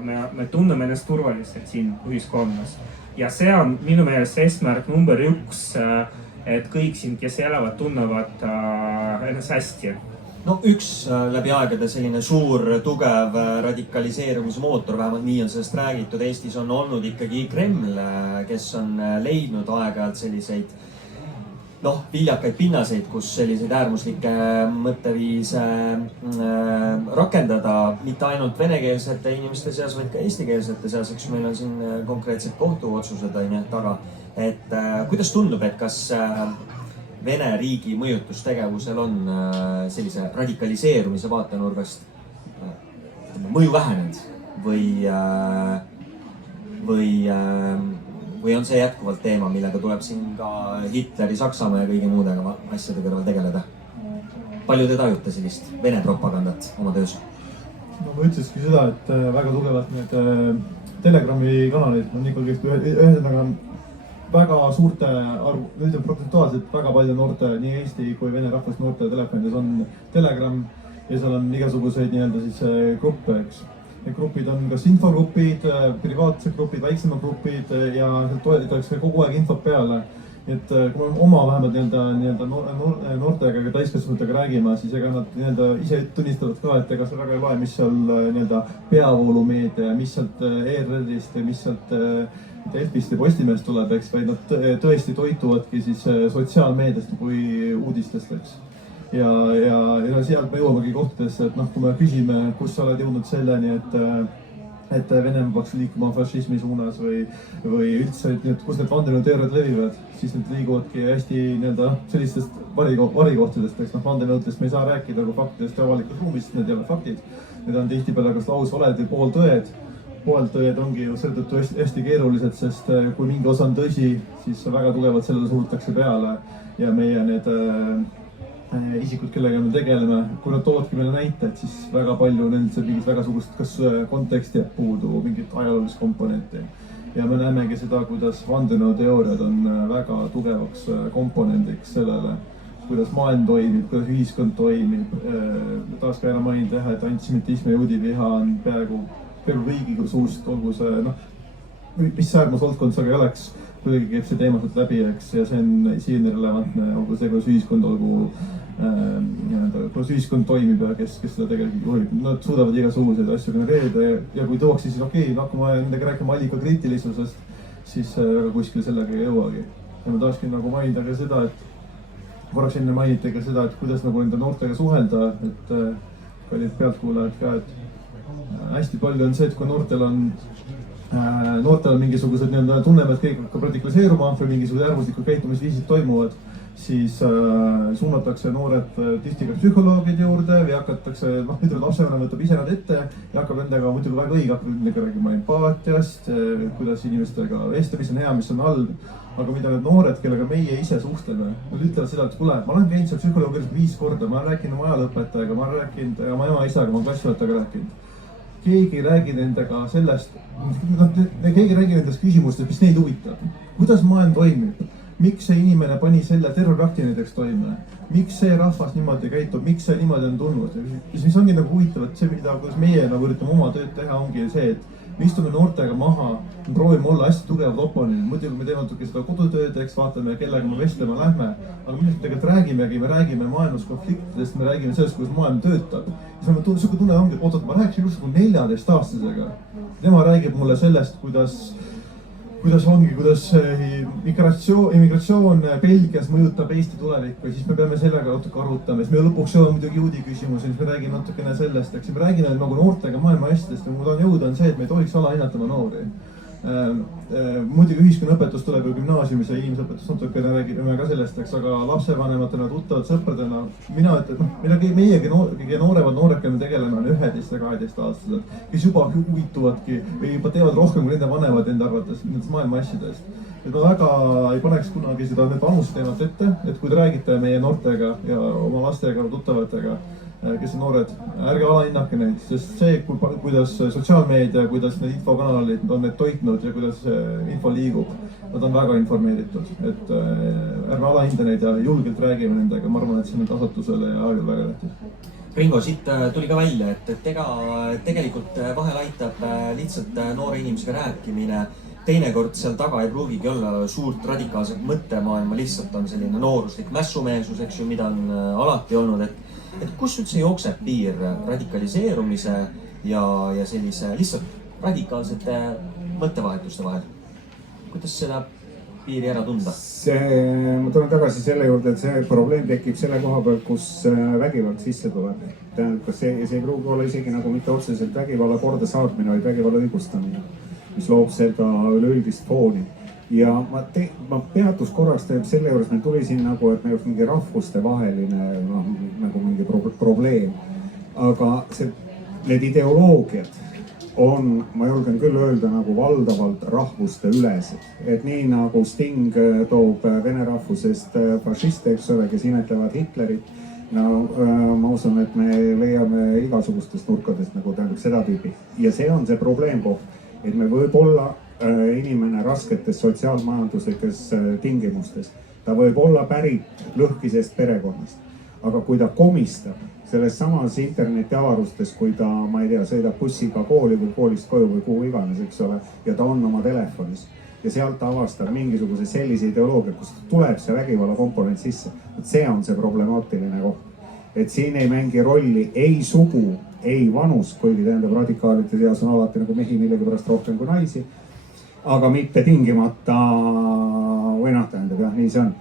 me tunneme ennast turvaliselt siin ühiskonnas. Ja see on minu meelest eesmärk number 1, et kõik siin, kes elavad, tunnevad ennast hästi. No üks läbi aegade selline suur, tugev radikaliseerumismootor, vähemalt nii on sellest räägitud, Eestis on olnud ikkagi Kreml, kes on leidnud aeg-ajalt selliseid viljakaid pinnaseid, kus selliseid äärmuslikke mõtteviise rakendada mitte ainult venekeelsete inimeste seas, vaid ka eestikeelsete seas, eks meil on siin konkreetsed kohtuotsused taga. Et kuidas tundub, et kas Vene riigi mõjutustegevusel on sellise radikaliseerumise vaatenurgast mõju vähenenud või on see jätkuvalt teema, millega tuleb siin ka Hitleri, Saksamaa ja kõigi muudega asjade kõrval tegeleda? Palju te tajute sellist Vene propagandat oma töös? No ma ütleski seda, et väga tugevalt need Telegrami kanalid on ikkagi ühesõnaga väga suurte protsentuaalselt väga palju noorte, nii Eesti kui Vene rahvast noorte telefonides on Telegram ja seal on igasuguseid nii-öelda siis gruppe, eks. Need grupid on kas infogrupid, privaatsed grupid, väiksemad grupid ja toetatakse kogu aeg infot peale. Et kui me oma vähemalt nii-öelda noortega ja täiskasvanutega räägime, siis ega nad nii-öelda ise tunnistavad ka, et ega see väga ei loe, mis seal nii-öelda peavoolumeedia, mis sealt ERR-ist ja mis sealt Delfist ja Postimehest tuleb, eks, vaid nad tõesti toituvadki siis sotsiaalmeediast kui uudistest, eks. Ja sealt me jõuamegi kohtadesse, et kui me küsime, kus sa oled jõudnud selleni, et Venemaa peaks liikuma fašismi suunas või üldse, et kus need vandenõuteooriad levivad, siis need liiguvadki hästi nii-öelda sellistest varikohtadest, eks vandenõudest me ei saa rääkida kui faktidest ja avalikust ruumist, need ei ole faktid. Need on tihtipeale kas lausvaled või pooltõed. Pooltõed ongi ju seetõttu hästi keerulised, sest kui mingi osa on tõsi, siis väga tugevalt sellele surutakse peale ja meie need isikud, kellega me tegeleme, kui nad toovadki meile näiteid, siis väga palju nendel mingit väga sugust, kas konteksti jääb puudu, mingit ajaloolist komponenti. Ja me näemegi seda, kuidas vandenõuteooriad on väga tugevaks komponendiks sellele, kuidas maailm toimib, kuidas ühiskond toimib. Taas ka ära mainida, et antisemitism ja juudiviha on peaaegu kõigi suust, olgu see, mis äärmusvaldkond see aga ei oleks, kuidagi käib see teema sealt läbi, eks, ja see on siiani relevantne, olgu see, kuidas ühiskond toimib ja kes seda tegelikult juhib. Nad suudavad igasuguseid asju genereerida ja kui tuuakse, siis okei, hakkame nendega rääkima allikakriitilisusest, siis väga kuskil sellega ei jõuagi. Ja ma tahakski mainida ka seda, et korraks enne mainiti ka seda, et kuidas nende noortega suhelda, et kallid pealtkuulajad ka, et hästi palju on see, et kui noortel on noortel on mingisugused nii-öelda tunnevad, et keegi hakkab radikaliseeruma või mingisugused äärmuslikud käitumisviisid toimuvad, siis suunatakse noored tihti ka psühholoogide juurde või hakatakse, ütleme, lapsevanem võtab ise nad ette ja hakkab nendega muidugi väga õige, hakkab nendega räägima empaatiast, kuidas inimestega vestelda, mis on hea, mis on halb. Aga mida need noored, kellega meie ise suhtleme, nad ütlevad seda, et kuule, ma olen käinud seal psühholoogi 5 korda, ma olen rääkinud oma ajalõpetajaga, ma olen rääkinud oma ema-isaga, ma olen klassiõpetajaga rääkinud. Keegi ei räägi nendega sellest, keegi ei räägi nendest küsimustest, mis neid huvitab. Kuidas maailm toimib? Miks see inimene pani selle terroriakti näiteks toime? Miks see rahvas niimoodi käitub? Miks see niimoodi on tulnud? Ja mis ongi nagu huvitav, et see, kuidas meie nagu üritame oma tööd teha, ongi see, et me istume noortega maha, proovime olla hästi tugevad oponendid. Muidugi me teeme natuke seda kodutööd, eks vaatame, kellega me vestlema lähme. Aga millest me tegelikult räägimegi, me räägime maailmas konfliktidest, me räägime sellest, kuidas maailm töötab. Siis me siuke tunne ongi, oot, ma rääkisin just 14-aastasega. Tema räägib mulle sellest, kuidas immigratsioon Belgias mõjutab Eesti tulevikku ja siis me peame sellega natuke arutama. Siis me lõpuks jõuame muidugi juudi küsimus ja siis me räägime natukene sellest, eks me räägime nagu noortega maailma asjadest ja ma tahan jõuda on see, et me ei tohiks alahinnata noori. Muidugi ühiskonnaõpetus tuleb ju gümnaasiumis ja inimesõpetus natukene räägime ka sellest, eks, aga lapsevanematena, tuttavad, sõpradena, mina ütlen, meiegi nooremad noored, kellega me tegeleme, on 11 ja 12-aastased, kes juba huvituvadki või juba teevad rohkem kui nende vanemad enda arvates nendest maailma asjadest. Et ma väga ei paneks kunagi seda vanusteemat ette, et kui te räägite meie noortega ja oma lastega, tuttavatega, kes on noored, ärge alahinnake neid, sest see, kuidas sotsiaalmeedia, kuidas need infokanalid on need toitnud ja kuidas info liigub, nad on väga informeeritud, et ärme alahinda neid ja julgelt räägime nendega, ma arvan, et see on kasvatusele ja ajule väga tähtis. Ringo, siit tuli ka välja, et ega tegelikult vahel aitab lihtsalt noore inimesega rääkimine. Teinekord seal taga ei pruugigi olla suurt radikaalset mõttemaailma, lihtsalt on selline nooruslik mässumeelsus, eks ju, mida on alati olnud, et kus üldse jookseb piir radikaliseerumise ja sellise lihtsalt radikaalsete mõttevahetuste vahel? Kuidas seda piiri ära tunda? Ma tulen tagasi selle juurde, et see probleem tekib selle koha peal, kus vägivald sisse tuleb. Tähendab, kas see ei pruugi olla isegi nagu mitte otseselt vägivalla korda saatmine, vaid vägivalla õigustamine, mis loob seda üleüldist fooni. Ja ma peatus korraks selle juures, meil tuli siin nagu, et meil on mingi rahvuste vaheline nagu mingi probleem. Aga need ideoloogiad on, ma julgen küll öelda, nagu valdavalt rahvuste ülesed. Et nii nagu Sting toob vene rahvusest fašiste, eks ole, kes imetlevad Hitlerit. No ma usun, et me leiame igasugustest nurkadest nagu tähendab seda tüüpi. Ja see on see probleemkoht, et me võib olla inimene rasketes sotsiaalmajanduslikes tingimustes. Ta võib olla pärit lõhkisest perekonnast. Aga kui ta komistab selles samas internetiavarustes, kui ta, ma ei tea, sõidab bussiga kooli või koolist koju või kuhu iganes, eks ole, ja ta on oma telefonis ja sealt avastab mingisuguse sellise ideoloogia, kus tuleb see vägivalla komponent sisse. See on see problemaatiline koht. Et siin ei mängi rolli ei sugu, ei vanus, kuigi tähendab radikaalide seas on alati nagu mehi millegipärast rohkem kui naisi, aga mitte tingimata, või tähendab jah, nii see on.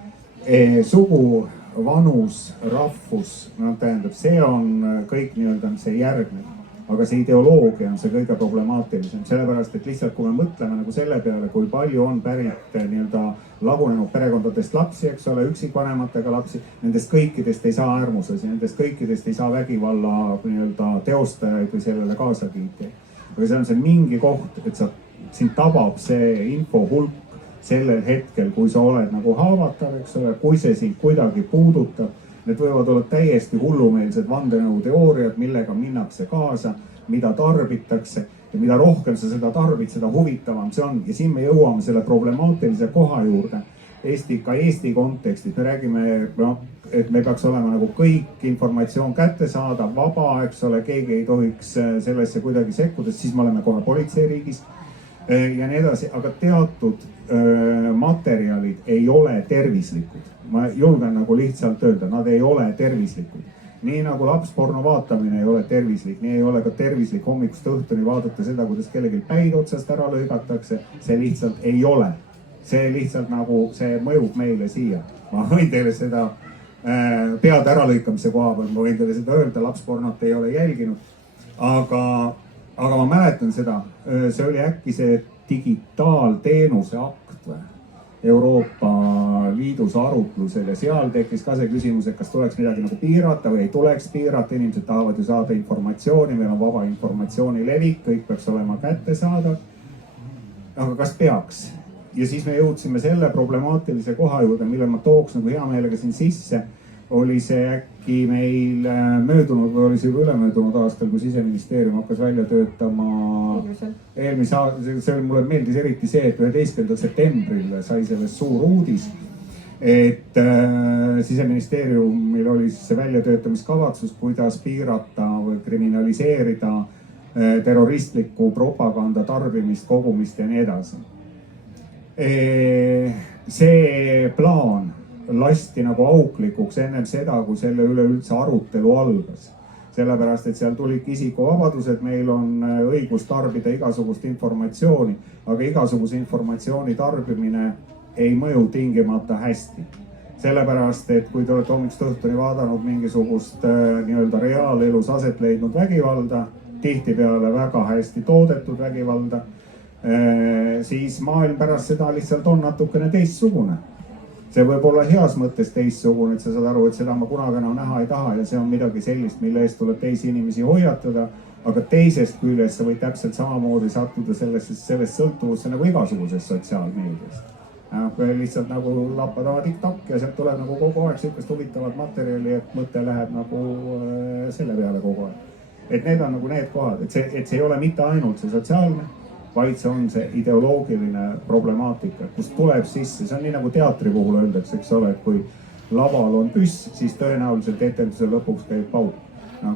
Sugu, vanus, rahvus, tähendab, see on kõik nii-öelda see järgnev. Aga see ideoloogia on see kõige problemaatilisem, sellepärast, et lihtsalt kui me mõtleme nagu selle peale, kui palju on pärit nii-öelda lagunenud perekondadest lapsi, eks ole, üksikvanematega lapsi, nendest kõikidest ei saa äärmuslasi, nendest kõikidest ei saa vägivalla nii-öelda teostajaid või sellele kaasakiitjaid. Aga see on see mingi koht, et sind tabab see info hulk sellel hetkel, kui sa oled nagu haavatav, eks ole, kui see sind kuidagi puudutab. Need võivad olla täiesti hullumeelsed vandenõuteooriad, millega minnakse kaasa, mida tarbitakse ja mida rohkem sa seda tarbid, seda huvitavam see on. Ja siin me jõuame selle problemaatilise koha juurde Eesti kontekstis. Me räägime, et me peaks olema nagu kõik informatsioon kättesaadav, vaba, eks ole, keegi ei tohiks sellesse kuidagi sekkuda, siis me oleme kohe politseiriigis ja nii edasi, aga teatud materjalid ei ole tervislikud. Ma julgen nagu lihtsalt öelda, nad ei ole tervislikud. Nii nagu lapsporno vaatamine ei ole tervislik, nii ei ole ka tervislik hommikust õhtuni vaadata seda, kuidas kellelgi päid otsast ära lõigatakse. See lihtsalt ei ole. See lihtsalt nagu, see mõjub meile siia. Ma võin teile seda pead äralõikamise koha peal, ma võin teile seda öelda, lapspornot ei ole jälginud. Aga ma mäletan seda, see oli äkki see digitaalteenuse akt või Euroopa Liidus arutlusel ja seal tekkis ka see küsimus, et kas tuleks midagi nagu piirata või ei tuleks piirata. Inimesed tahavad ju saada informatsiooni, meil on vaba informatsiooni levik, kõik peaks olema kättesaadav. Aga kas peaks? Ja siis me jõudsime selle problemaatilise koha juurde, mille ma tooks nagu hea meelega siin sisse. Oli see äkki meil möödunud või oli see ülemöödunud aastal, kui Siseministeerium hakkas välja töötama eelmise aasta, mulle meeldis eriti see, et 11. septembril sai sellest suur uudis, et Siseministeeriumil oli siis see väljatöötamiskavatsus, kuidas piirata või kriminaliseerida terroristliku propaganda tarbimist, kogumist ja nii edasi. See plaan lasti nagu auklikuks ennem seda, kui selle üleüldse arutelu algas. Sellepärast, et seal tulid isikuvabadused, meil on õigus tarbida igasugust informatsiooni, aga igasuguse informatsiooni tarbimine ei mõju tingimata hästi. Sellepärast, et kui te olete hommikust õhtuni vaadanud mingisugust nii-öelda reaalelus aset leidnud vägivalda, tihtipeale väga hästi toodetud vägivalda, siis maailm pärast seda lihtsalt on natukene teistsugune. See võib olla heas mõttes teistsugune, et sa saad aru, et seda ma kunagi enam näha ei taha ja see on midagi sellist, mille eest tuleb teisi inimesi hoiatada, aga teisest küljest sa võid täpselt samamoodi sattuda sellest sõltuvusse nagu igasugusest sotsiaalmeediast. Lihtsalt nagu lappad oma TikTok ja sealt tuleb nagu kogu aeg sihukest huvitavat materjali, et mõte läheb nagu selle peale kogu aeg. Et need on nagu need kohad, et see ei ole mitte ainult see sotsiaalne, vaid see on see ideoloogiline problemaatika, kus tuleb sisse, see on nii nagu teatri puhul öeldakse, eks ole, et kui laval on püss, siis tõenäoliselt etenduse lõpuks käib pauk.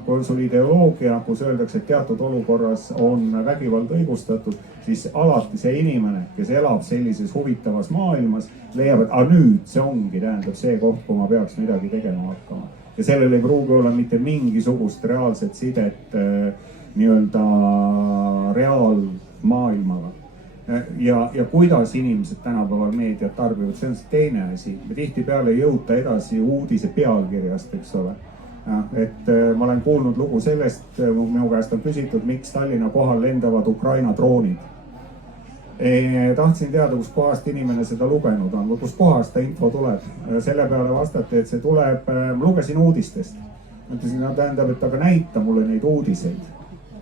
Kui on sul ideoloogia, kus öeldakse, et teatud olukorras on vägivald õigustatud, siis alati see inimene, kes elab sellises huvitavas maailmas, leiab, et nüüd see ongi, tähendab see koht, kui ma peaks midagi tegema hakkama. Ja sellel ei pruugi olla mitte mingisugust reaalset sidet nii-öelda reaalmaailmaga. Ja kuidas inimesed tänapäeval meediat tarbivad, see on see teine asi. Me tihtipeale ei jõuta edasi uudise pealkirjast, eks ole. Et ma olen kuulnud lugu sellest, minu käest on küsitud, miks Tallinna kohal lendavad Ukraina droonid. Tahtsin teada, kus kohast inimene seda lugenud on või kus kohast ta info tuleb. Selle peale vastati, et see tuleb, ma lugesin uudistest. Mõtlesin, tähendab, et aga näita mulle neid uudiseid.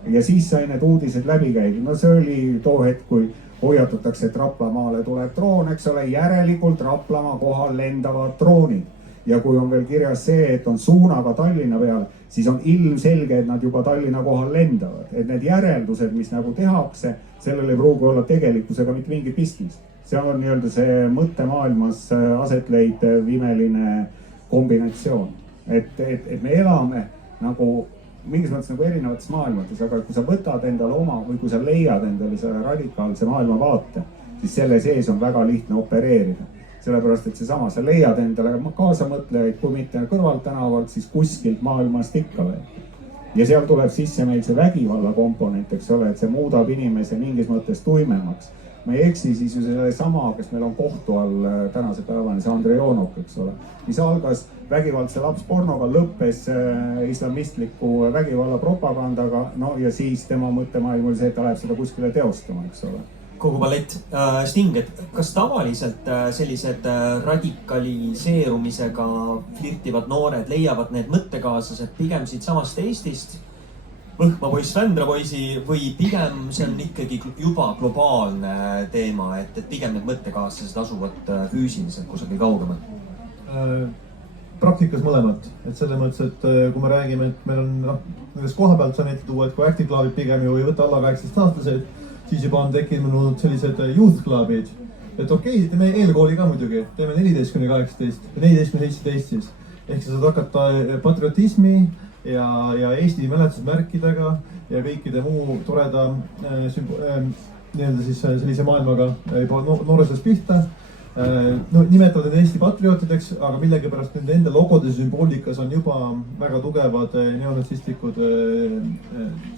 Ja siis sai need uudised läbi käidud. No see oli too hetk, kui hoiatatakse, et Raplamaale tuleb droon, eks ole, järelikult Raplamaa kohal lendavad droonid. Ja kui on veel kirjas see, et on suunaga Tallinna peale, siis on ilmselge, et nad juba Tallinna kohal lendavad. Et need järeldused, mis nagu tehakse, sellel ei pruugi olla tegelikkusega mitte mingit pistmist. See on nii-öelda see mõttemaailmas aset leidev imeline kombinatsioon. Et me elame nagu mingis mõttes nagu erinevates maailmates, aga kui sa võtad endale oma või kui sa leiad endale selle radikaalse maailmavaate, siis selle sees on väga lihtne opereerida. Sellepärast, et seesama, sa leiad endale kaasamõtlejaid, kui mitte kõrvalt tänavalt, siis kuskilt maailmast ikka veel. Ja seal tuleb sisse meil see vägivalla komponent, eks ole, et see muudab inimese mingis mõttes tuimemaks. Ma ei eksi siis ju selle sama, kes meil on kohtu all tänase päevani, see Andrei Joonok, eks ole, mis algas vägivaldse lapspornoga, lõppes islamistliku vägivalla propagandaga, no ja siis tema mõttemaailm oli see, et ta läheb seda kuskile teostama, eks ole. Kogu ballett. Sting, et kas tavaliselt sellised radikaliseerumisega flirtivad noored leiavad need mõttekaaslased pigem siit samast Eestist, Võhma poiss, Vändra poisi, või pigem see on ikkagi juba globaalne teema, et pigem need mõttekaaslased asuvad füüsiliselt kusagil kaugemal? Praktikas mõlemat, et selle mõttes, et kui me räägime, et meil on, nendest koha pealt saame ette tuua, et kui Active Clubid pigem ju ei võta alla 18-aastaseid, siis juba on tekkinud sellised youth clubid, et okei, teeme eelkooli ka muidugi, teeme 14-18, 14-17 siis. Ehk sa saad hakata patriotismi ja Eesti mäletusmärkidega ja kõikide muu toreda nii-öelda siis sellise maailmaga juba noorusest pihta. No, nimetavad Eesti patriootideks, aga millegipärast nende enda logode sümboolikas on juba väga tugevad neonatsistlikud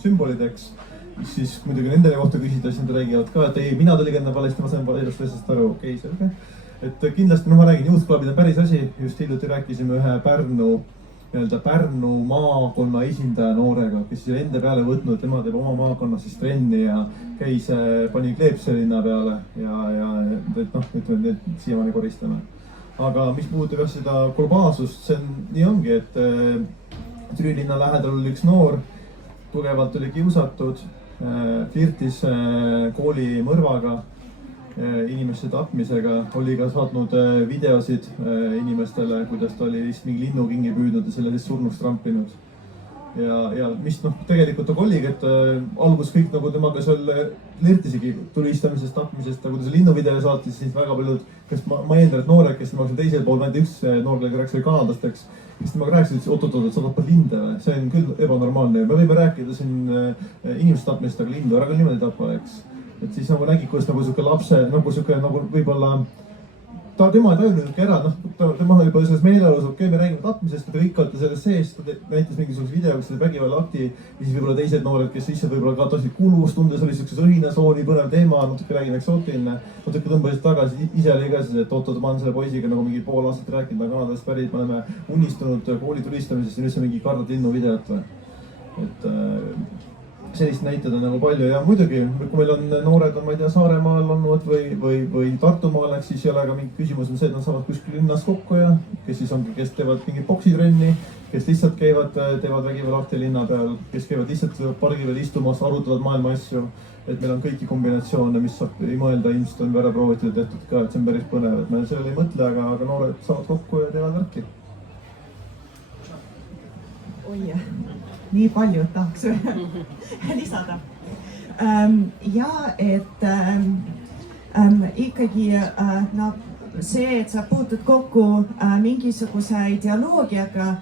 sümbolideks. Siis muidugi nendele kohta küsida, siis nad räägivad ka, et ei, mina tõlgendan valesti, ma saan sellest aru, okei, selge. Et kindlasti, ma räägin, Youth Clubid on päris asi, just hiljuti rääkisime ühe Pärnu nii-öelda Pärnu maakonna esindaja noorega, kes siis enda peale võtnud, tema teeb oma maakonnas siis trenni ja käis, pani kleepse linna peale ja et noh, ütleme, et siiamaani koristame. Aga mis puudutab jah seda globaalsust, see on, nii ongi, et Türi linna lähedal oli üks noor, tugevalt oli kiusatud, flirtis kooli mõrvaga, inimeste tapmisega, oli ka saatnud videosid inimestele, kuidas ta oli vist mingi linnukingi püüdnud ja selle siis surnuks trampinud. Ja mis noh, tegelikult aga oligi, et algus kõik nagu temaga seal flirtisigi tulistamisest, tapmisest, aga kui ta see linnuvideo saatis, siis väga paljud, kes ma eeldan, et noored, kes temaga seal teisel pool, ainult üks noor, kellega rääkis oli kanadasteks, kes temaga rääkisid, ütles, oot, sa tapad linde või? See on küll ebanormaalne. Me võime rääkida siin inimeste tapmist, aga lindu ära küll niimoodi tapa, eks. Et siis nagu nägid, kuidas nagu siuke lapse, nagu siuke nagu võib-olla tema ei tajunudki ära, noh, tema oli juba selles meeleolus, okei, me räägime tapmisest, te kõik olete selles sees, ta näitas mingisuguse video, kus selle vägivallaakti, ja siis võib-olla teised noored, kes ise võib-olla ka tahtsid kulus, tundes oli siukses õhinas, oli põnev teema, natuke räägime eksootiline, natuke tõmbasid tagasi, ise oli ka siis, et oot, ma olen selle poisiga nagu mingi pool aastat rääkinud, aga Kanadast pärit, me oleme unistunud kooli tulistamisest ja nüüd see mingi kardad linnu videot või. Et sellist näited on nagu palju ja muidugi, kui meil on noored, ma ei tea, Saaremaal olnud või Tartumaal, siis ei ole ka mingi küsimus on see, et nad saavad kuskil linnas kokku ja kes siis ongi, kes teevad mingi boksitrenni, kes lihtsalt käivad, teevad vägivallaakti linna peal, kes käivad lihtsalt pargi peal istumas, arutavad maailma asju. Et meil on kõiki kombinatsioone, mis saab ei mõelda, ilmselt on ära proovitud ja tehtud ka, et see on päris põnev, et me sellele ei mõtle, aga noored saavad kokku ja teevad värki. Oi, nii palju tahaks lisada. Ja et ikkagi no, see, et sa puutud kokku mingisuguse ideoloogiaga,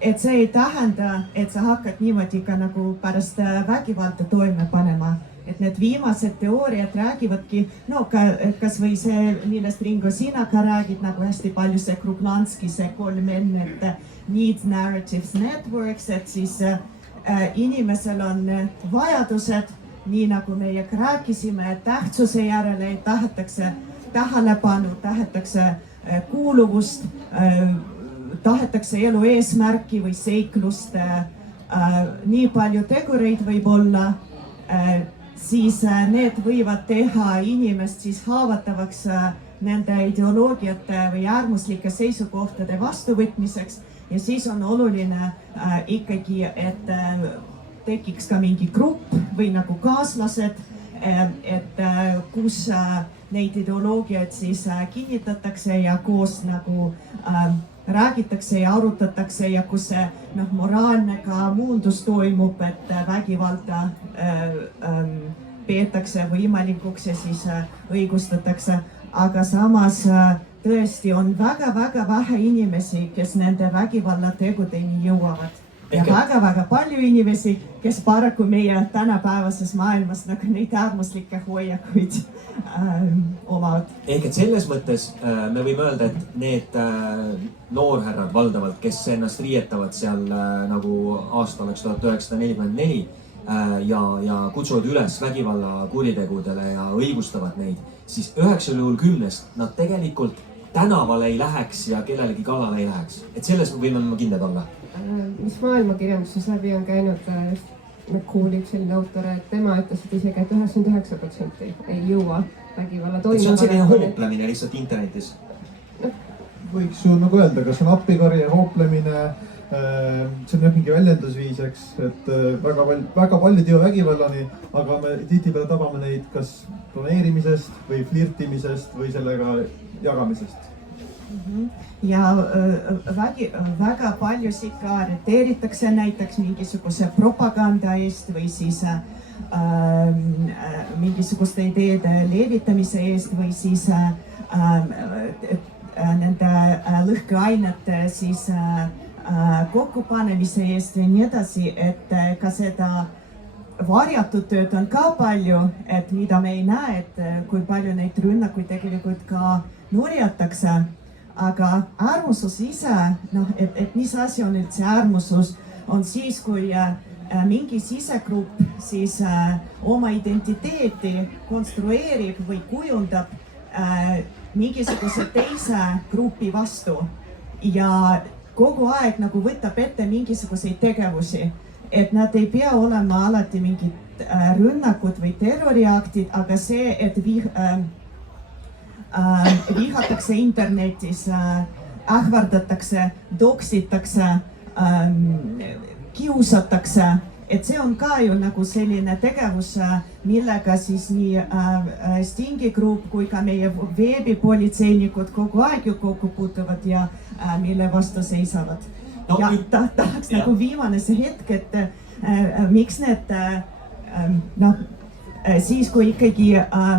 et see ei tähenda, et sa hakkad niimoodi ka nagu pärast vägivalda toime panema. Et need viimased teooriad räägivadki, no kas või see, millest Ringo sina ka räägid nagu hästi palju see Kruglanski, see 3N, et needs, narratives, networks, et siis inimesel on vajadused, nii nagu meie rääkisime, tähtsuse järele, tahetakse tähelepanu, tahetakse kuuluvust, tahetakse elu eesmärki või seiklust, nii palju tegureid võib olla, siis need võivad teha inimest siis haavatavaks nende ideoloogiate või äärmuslike seisukohtade vastuvõtmiseks ja siis on oluline ikkagi, et tekiks ka mingi grupp või nagu kaaslased, et kus neid ideoloogiaid siis kinnitatakse ja koos nagu räägitakse ja arutatakse ja kus see moraalne ka muundus toimub, et vägivalda peetakse võimalikuks ja siis õigustatakse, aga samas tõesti on väga-väga vähe inimesi, kes nende vägivallategudeni jõuavad. Ja väga-väga palju inimesi, kes paraku meie tänapäevases maailmas nagu neid äärmuslikke hoiakuid omavad. Ehk et selles mõttes me võime öelda, et need noorherrad valdavalt, kes ennast riietavad seal nagu aasta oleks 1944 ja kutsuvad üles vägivalla kuritegudele ja õigustavad neid, siis 9 juhul 10 nad tegelikult tänavale ei läheks ja kellelegi kallale ei läheks. Et selles võime kindlad olla. Mis maailmakirjanduses läbi on käinud McCooli üks selline autor, et tema ütles, et isegi, et 99% ei jõua vägivalla toimuma. See on selline hooplemine lihtsalt internetis. Võiks ju nagu öelda, kas on appikarja hooplemine, see on mingi väljendusviis, eks, et väga paljud jõua vägivallani, aga me tihtipeale tabame neid kas planeerimisest või flirtimisest või sellega jagamisest. Ja väga paljusid ka arreteeritakse näiteks mingisuguse propaganda eest või siis mingisuguste ideede levitamise eest või siis nende lõhkeainete siis kokkupanemise eest ja nii edasi, et ka seda varjatud tööd on ka palju, et mida me ei näe, et kui palju neid rünnakuid tegelikult ka nurjatakse. Aga äärmusus ise, et mis asi on üldse äärmusus, on siis, kui mingi sisegrupp siis oma identiteeti konstrueerib või kujundab mingisuguse teise grupi vastu. Ja kogu aeg nagu võtab ette mingisuguseid tegevusi, et nad ei pea olema alati mingid rünnakud või terroriaktid, aga see, et vihatakse internetis, ähvardatakse, doksitakse, kiusatakse, et see on ka ju nagu selline tegevus, millega siis nii Stingi grupp kui ka meie veebipolitseinikud kogu aeg ju kokku puutuvad ja mille vastu seisavad. No, ja tahaks nagu viimane see hetk, et miks need siis, kui ikkagi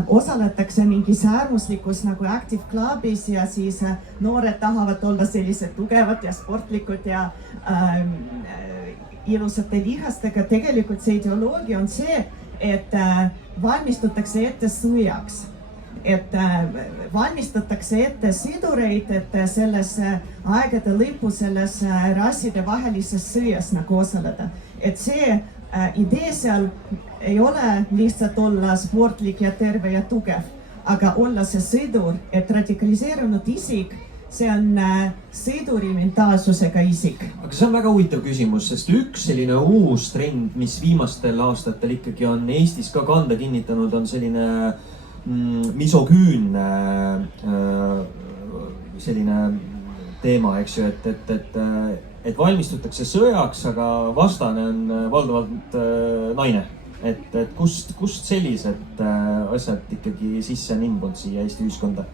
osaletakse mingis äärmuslikus nagu Active Clubis ja siis noored tahavad olla sellised tugevad ja sportlikud ja ilusate lihastega, tegelikult see ideoloogia on see, et valmistutakse ette sõjaks. Et valmistatakse ette sõdureid, et selles aegade lõpu selles rasside vahelises sõjas nagu osaleda. Et see idee seal ei ole lihtsalt olla sportlik ja terve ja tugev, aga olla see sõdur, et radikaliseerunud isik, see on sõduri mentaalsusega isik. Aga see on väga huvitav küsimus, sest üks selline uus trend, mis viimastel aastatel ikkagi on Eestis ka kanda kinnitanud, on selline misogüünne selline teema, eks ju, et valmistutakse sõjaks, aga vastane on valdavalt naine. Et kust sellised asjad ikkagi sisse on imbunud siia Eesti ühiskonda?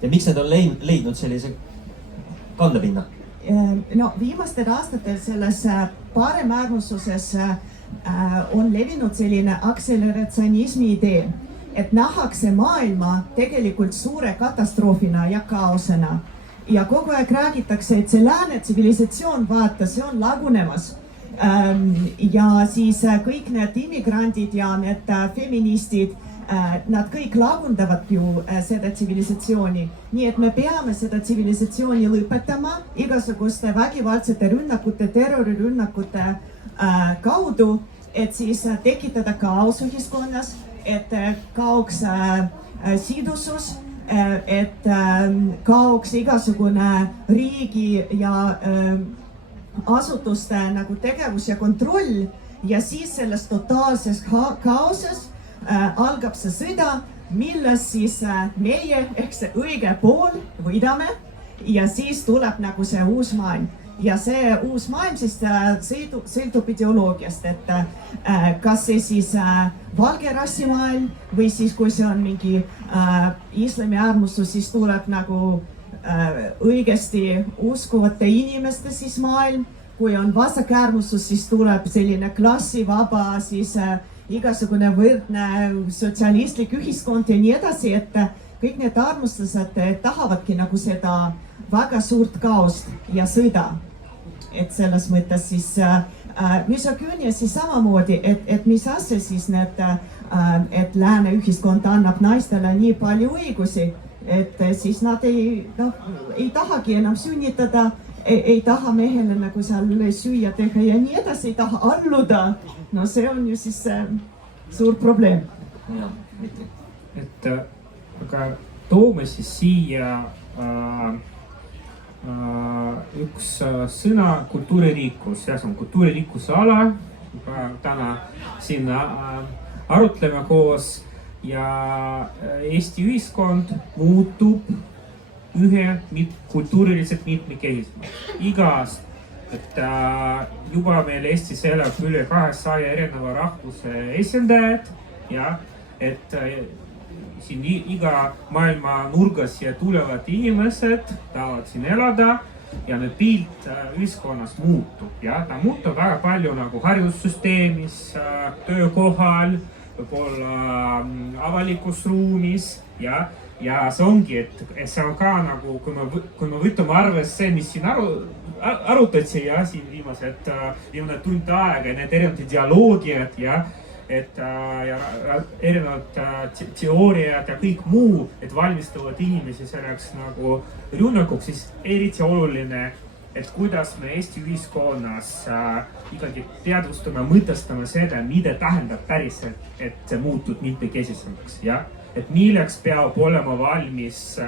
Ja miks need on leidnud sellise kandepinna? No viimastel aastatel selles paremäärmususes on levinud selline akseleratsionismi idee, et nähakse maailma tegelikult suure katastroofina ja kaosena. Ja kogu aeg räägitakse, et see lääne tsivilisatsioon, vaata, see on lagunemas. Ja siis kõik need immigrandid ja need feministid, nad kõik lagundavad ju seda tsivilisatsiooni. Nii et me peame seda tsivilisatsiooni lõpetama igasuguste vägivaldsete rünnakute, terrorirünnakute kaudu, et siis tekitada kaos ühiskonnas, et kaoks sidusus, et kaoks igasugune riigi ja asutuste nagu tegevus ja kontroll ja siis selles totaalses kaoses algab see sõda, milles siis meie ehk see õige pool võidame ja siis tuleb nagu see uus maailm. Ja see uus maailm siis sõltub ideoloogiast, et kas see siis valge rassi maailm või siis kui see on mingi islami äärmusus, siis tuleb nagu õigesti uskuvate inimeste siis maailm. Kui on vasakäärmusus, siis tuleb selline klassivaba, siis igasugune võrdne sotsialistlik ühiskond ja nii edasi, et kõik need armustused tahavadki nagu seda väga suurt kaost ja sõda. Et selles mõttes siis misogüünia siis samamoodi, et mis asja siis need, et lääne ühiskond annab naistele nii palju õigusi, et siis nad ei tahagi enam sünnitada, ei taha mehele nagu seal süüa teha ja nii edasi, ei taha alluda. No see on ju siis suur probleem. Et aga toome siis siia üks sõna kultuuririikkus, ja see on kultuuririikkuse ala. Täna siin arutleme koos ja Eesti ühiskond muutub kultuuriliselt mitmekesisemaks. Igast, et juba meil Eestis elab üle 200 erineva rahvuse esindajad ja et siin iga maailma nurgas ja tulevad inimesed tahavad siin elada ja need pilt ühiskonnas muutub ja ta muutub väga palju nagu haridussüsteemis, töökohal, võib-olla avalikus ruumis ja see ongi, et see on ka nagu, kui me võtame arvesse, mis siin arutati ja siin viimane tund aega ja need erinevad ideoloogiad ja erinevad teooriad ja kõik muu, et valmistavad inimesi selleks nagu rünnakuks, siis eriti oluline, et kuidas me Eesti ühiskonnas ikkagi teadvustame, mõtestame seda, mida tähendab päriselt, et see muutub mitmekesisemaks, jah? Et milleks peab olema valmis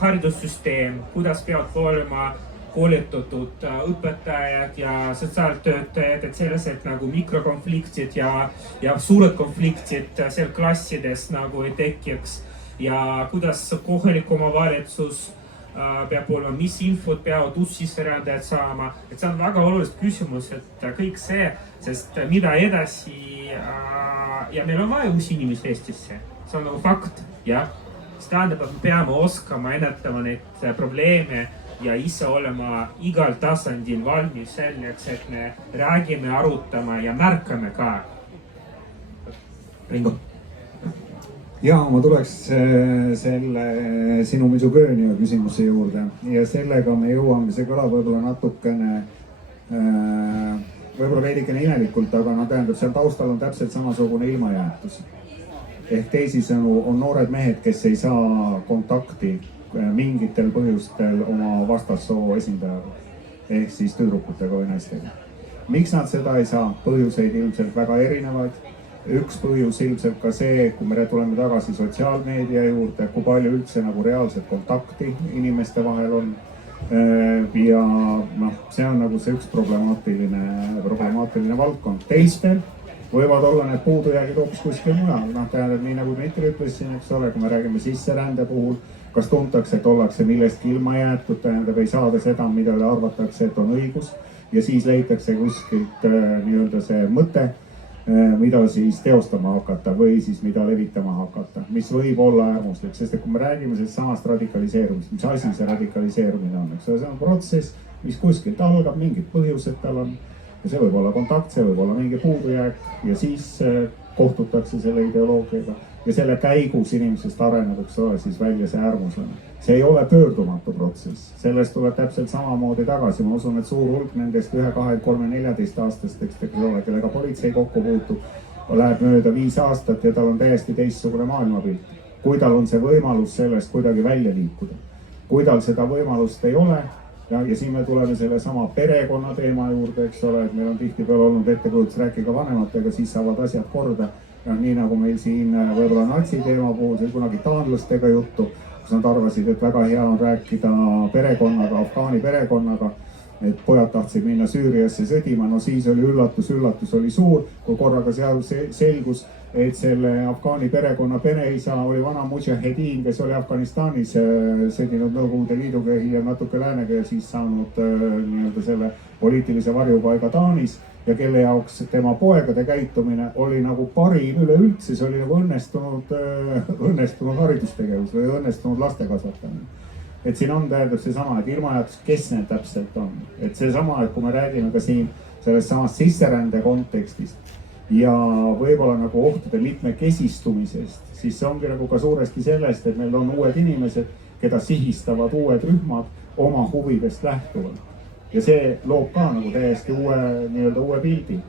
haridussüsteem, kuidas peavad olema koolitatud õpetajad ja sotsiaaltöötajad, et sellised nagu mikrokonfliktid ja suured konfliktid seal klassides nagu ei tekiks ja kuidas kohalik omavalitsus peab olema, mis infot peavad uussisserändajad saama, et see on väga oluline küsimus, et kõik see, sest mida edasi ja meil on vaja uusi inimesi Eestisse, see on nagu fakt, jah. See tähendab, et me peame oskama ennetama neid probleeme ja ise olema igal tasandil valmis selleks, et me räägime, arutame ja märkame ka. Ringo. Ja ma tuleks selle sinu misogöönia küsimuse juurde ja sellega me jõuame, see kõlab võib-olla natukene, võib-olla veidikene imelikult, aga no tähendab, seal taustal on täpselt samasugune ilmajäetus. Ehk teisisõnu on noored mehed, kes ei saa kontakti mingitel põhjustel oma vastassoo esindajaga ehk siis tüdrukutega või naistega. Miks nad seda ei saa? Põhjuseid ilmselt väga erinevaid. Üks põhjus ilmselt ka see, kui me tuleme tagasi sotsiaalmeedia juurde, kui palju üldse nagu reaalset kontakti inimeste vahel on. Ja see on nagu see üks problemaatiline valdkond. Teistel võivad olla need puudujäägid hoopis kuskil mujal. Tähendab, nii nagu Dmitri ütles siin, eks ole, kui me räägime sisserände puhul, kas tuntakse, et ollakse millestki ilma jäetud, tähendab, ei saada seda, mida arvatakse, et on õigus. Ja siis leitakse kuskilt nii-öelda see mõte, mida siis teostama hakata või siis mida levitama hakata, mis võib olla äärmuslik. Sest kui me räägime sellest samast radikaliseerumist, mis asi see radikaliseerumine on, eks ole, see on protsess, mis kuskilt algab, mingid põhjused tal on. Ja see võib olla kontakt, see võib olla mingi puudujääk ja siis kohtutakse selle ideoloogiaga ja selle käigus inimesest areneb, eks ole, siis välja see äärmuslane. See ei ole pöördumatu protsess, sellest tuleb täpselt samamoodi tagasi. Ma usun, et suur hulk nendest 1, 2, 3, 14 aastastest, eks ole, kellega politsei kokku puutub, läheb mööda 5 aastat ja tal on täiesti teistsugune maailmapilt. Kui tal on see võimalus sellest kuidagi välja liikuda. Kui tal seda võimalust ei ole, ja siin me tuleme selle sama perekonna teema juurde, eks ole, et meil on tihtipeale olnud ettekujutus rääkida vanematega, siis saavad asjad korda. Ja nii nagu meil siin võrra natsi teema puhul, see kunagi taanlastega juttu, kus nad arvasid, et väga hea on rääkida perekonnaga, afgaani perekonnaga, et pojad tahtsid minna Süüriasse sõdima, no siis oli üllatus oli suur, kui korraga seal selgus, et selle afgaani perekonna pereisa oli vana mujahedin, kes oli Afganistanis sõdinud Nõukogude Liiduga ja hiljem natuke läänega ja siis saanud nii-öelda selle poliitilise varjupaiga Taanis ja kelle jaoks tema poegade käitumine oli nagu parim üleüldse, see oli nagu õnnestunud haridustegevus või õnnestunud laste kasvatamine. Et siin on tähendab see sama, et ilmajätus, kes need täpselt on. Et see sama, et kui me räägime ka siin sellest samast sisserände kontekstist ja võib-olla nagu ohtude mitmekesistumisest, siis see ongi nagu ka suuresti sellest, et meil on uued inimesed, keda sihistavad uued rühmad oma huvidest lähtuvalt. Ja see loob ka nagu täiesti uue pildi.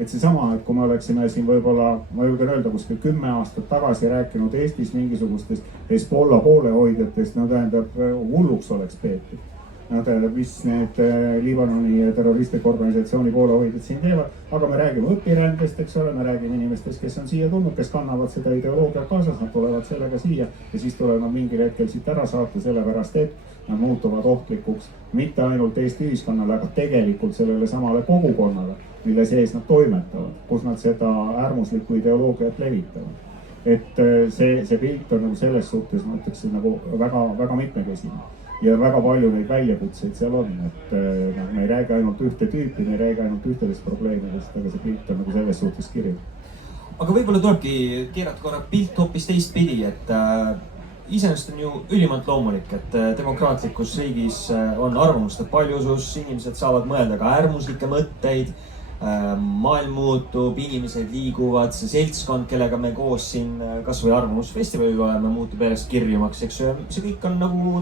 Et see sama, et kui me oleksime siin võib-olla, ma julgen öelda, kuskil 10 aastat tagasi rääkinud Eestis mingisugustest Hezbollah poolehoidjatest, no tähendab, hulluks oleks peetud. No tähendab, mis need Liibanoni terroristliku organisatsiooni poolehoidjad siin teevad, aga me räägime õpirändest, eks ole, me räägime inimestest, kes on siia tulnud, kes kannavad seda ideoloogia kaasas, nad tulevad sellega siia ja siis tuleb nad mingil hetkel siit ära saata, sellepärast et nad muutuvad ohtlikuks mitte ainult Eesti ühiskonnale, aga tegelikult sellele samale kogukonnale, mille sees nad toimetavad, kus nad seda äärmuslikku ideoloogiat levitavad. Et see pilt on nagu selles suhtes, ma ütleksin, nagu väga mitmekesine ja väga palju neid väljakutseid seal on, et me ei räägi ainult ühte tüüpi, me ei räägi ainult ühtedest probleemidest, aga see pilt on nagu selles suhtes kirju. Aga võib-olla tulebki keerata korra pilt hoopis teistpidi, et iseenesest on ju ülimalt loomulik, et demokraatlikus riigis on arvamuste paljusus, inimesed saavad mõelda ka äärmuslikke mõtteid, maailm muutub, inimesed liiguvad, see seltskond, kellega me koos siin kas või arvamusfestivalil oleme, muutub järjest kirjumaks, eks ju, see kõik on nagu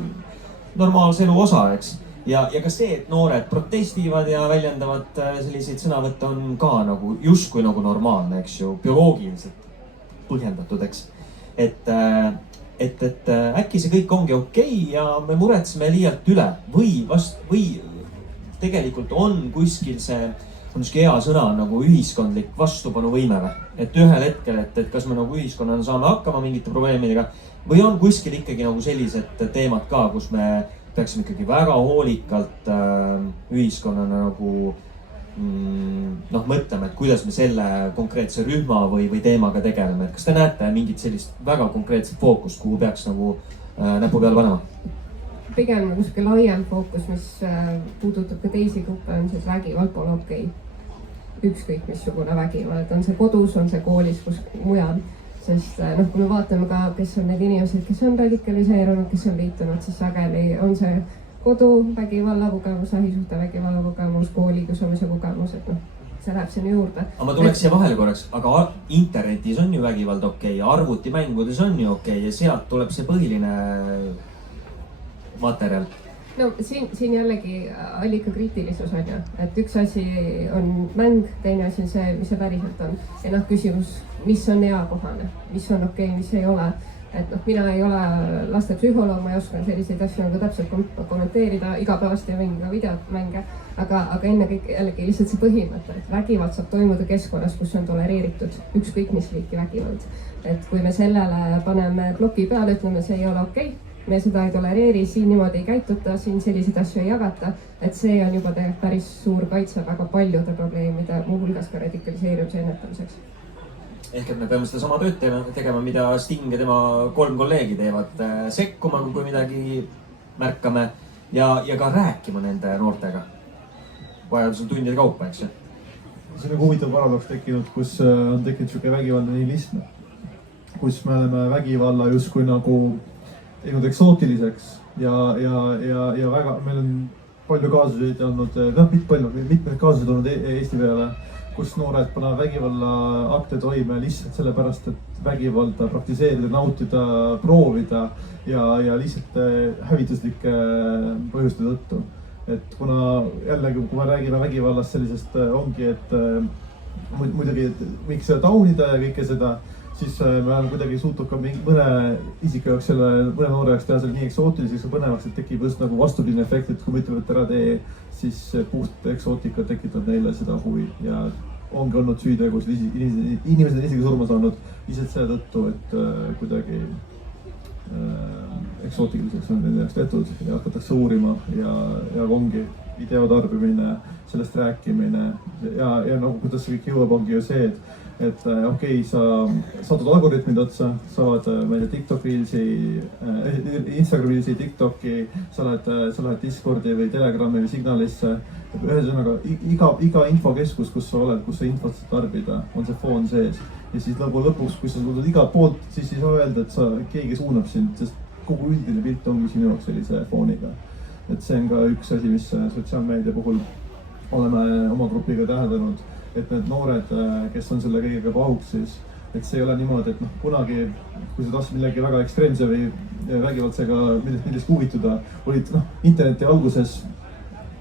normaalse elu osa, eks. Ja ka see, et noored protestivad ja väljendavad selliseid sõnavõtte on ka nagu justkui nagu normaalne, eks ju, bioloogiliselt põhjendatud, eks. Et äkki see kõik ongi okei ja me muretseme liialt üle või tegelikult on kuskil see, on niisugune hea sõna nagu ühiskondlik vastupanuvõime või? Et ühel hetkel, et kas me nagu ühiskonnana saame hakkama mingite probleemidega või on kuskil ikkagi nagu sellised teemad ka, kus me peaksime ikkagi väga hoolikalt ühiskonnana nagu mõtlema, et kuidas me selle konkreetse rühma või teemaga tegeleme. Et kas te näete mingit sellist väga konkreetset fookust, kuhu peaks nagu näpu peale panema? Pigem nagu sihuke laiem fookus, mis puudutab ka teisi gruppe, on siis vägivald pole okei. Ükskõik missugune vägivald, on see kodus, on see koolis, kus mujal. Sest kui me vaatame ka, kes on need inimesed, kes on radikaliseerunud, kes on liitunud, siis sageli on see kodu vägivalla kogemus, lähisuhte vägivalla kogemus, kooli kiusamise kogemus, et see läheb sinna juurde. Aga ma tuleks siia vahele korraks, aga internetis on ju vägivald okei, arvutimängudes on ju okei ja sealt tuleb see põhiline materjal. No siin jällegi allikakriitilisus on ju, et üks asi on mäng, teine asi on see, mis see päriselt on. Ja küsimus, mis on eakohane, mis on okei, mis ei ole. Et mina ei ole lastepsühholoog, ma ei oska selliseid asju nagu täpselt kommenteerida, igapäevasti ja mingi ka videomänge. Aga enne kõik jällegi lihtsalt see põhimõte, et vägivald saab toimuda keskkonnas, kus on tolereeritud ükskõik mis liiki vägivald. Et kui me sellele paneme bloki peale, ütleme, see ei ole okei. Me seda ei tolereeri, siin niimoodi ei käituta, siin selliseid asju ei jagata, et see on juba tegelikult päris suur kaitse väga paljude probleemide, muuhulgas ka radikaliseerimise ennetamiseks. Ehk et me peame seda sama tööd tegema, mida Sting ja tema 3 kolleegi teevad, sekkuma, kui midagi märkame ja ka rääkima nende noortega. Vajadusel tundide kaupa, eks ju. See on huvitav paradoks tekkinud, kus on tekkinud siuke vägivaldne nihilism, kus me oleme vägivalla justkui nagu teinud eksootiliseks ja väga, meil on palju kaasuseid olnud, mitmed kaasuseid olnud Eesti peale, kus noored panevad vägivalla akte toime lihtsalt sellepärast, et vägivalda praktiseerida, nautida, proovida ja lihtsalt hävituslike põhjuste tõttu. Et kuna jällegi, kui me räägime vägivallast sellisest, ongi, et muidugi, et miks seda taunida ja kõike seda, siis me oleme kuidagi suutnud ka mõne isiku jaoks mõne noore jaoks teha selle nii eksootiliseks ja põnevaks, et tekib just nagu vastupidine efekt, et kui me ütleme, et ära tee, siis puht eksootika tekitab neile seda huvi ja ongi olnud süütegusid, inimesed on isegi surma saanud lihtsalt selle tõttu, et kuidagi eksootiliseks on nende jaoks tehtud ja hakatakse uurima ja ongi video tarbimine, sellest rääkimine ja nagu kuidas see kõik jõuab, ongi ju see, et okei, sa saadud algoritmid otsa, saavad, ma ei tea, TikTok Reelsi, Instagram Reelsi, TikToki, sa lähed Discordi või Telegrami või Signalisse. Ühesõnaga, iga infokeskus, kus sa oled, kus sa infot saad tarbida, on see foon sees. Ja siis lõpuks, kui sa suudad iga poolt, siis ei saa öelda, et keegi suunab sind, sest kogu üldine pilt ongi sinu jaoks sellise fooniga. Et see on ka üks asi, mis sotsiaalmeedia puhul oleme oma grupiga täheldanud. Et need noored, kes on selle kõigega pahuks, siis et see ei ole niimoodi, et kunagi, kui sa tahtsid millegi väga ekstreemse või vägivaldsega millest huvituda, olid interneti alguses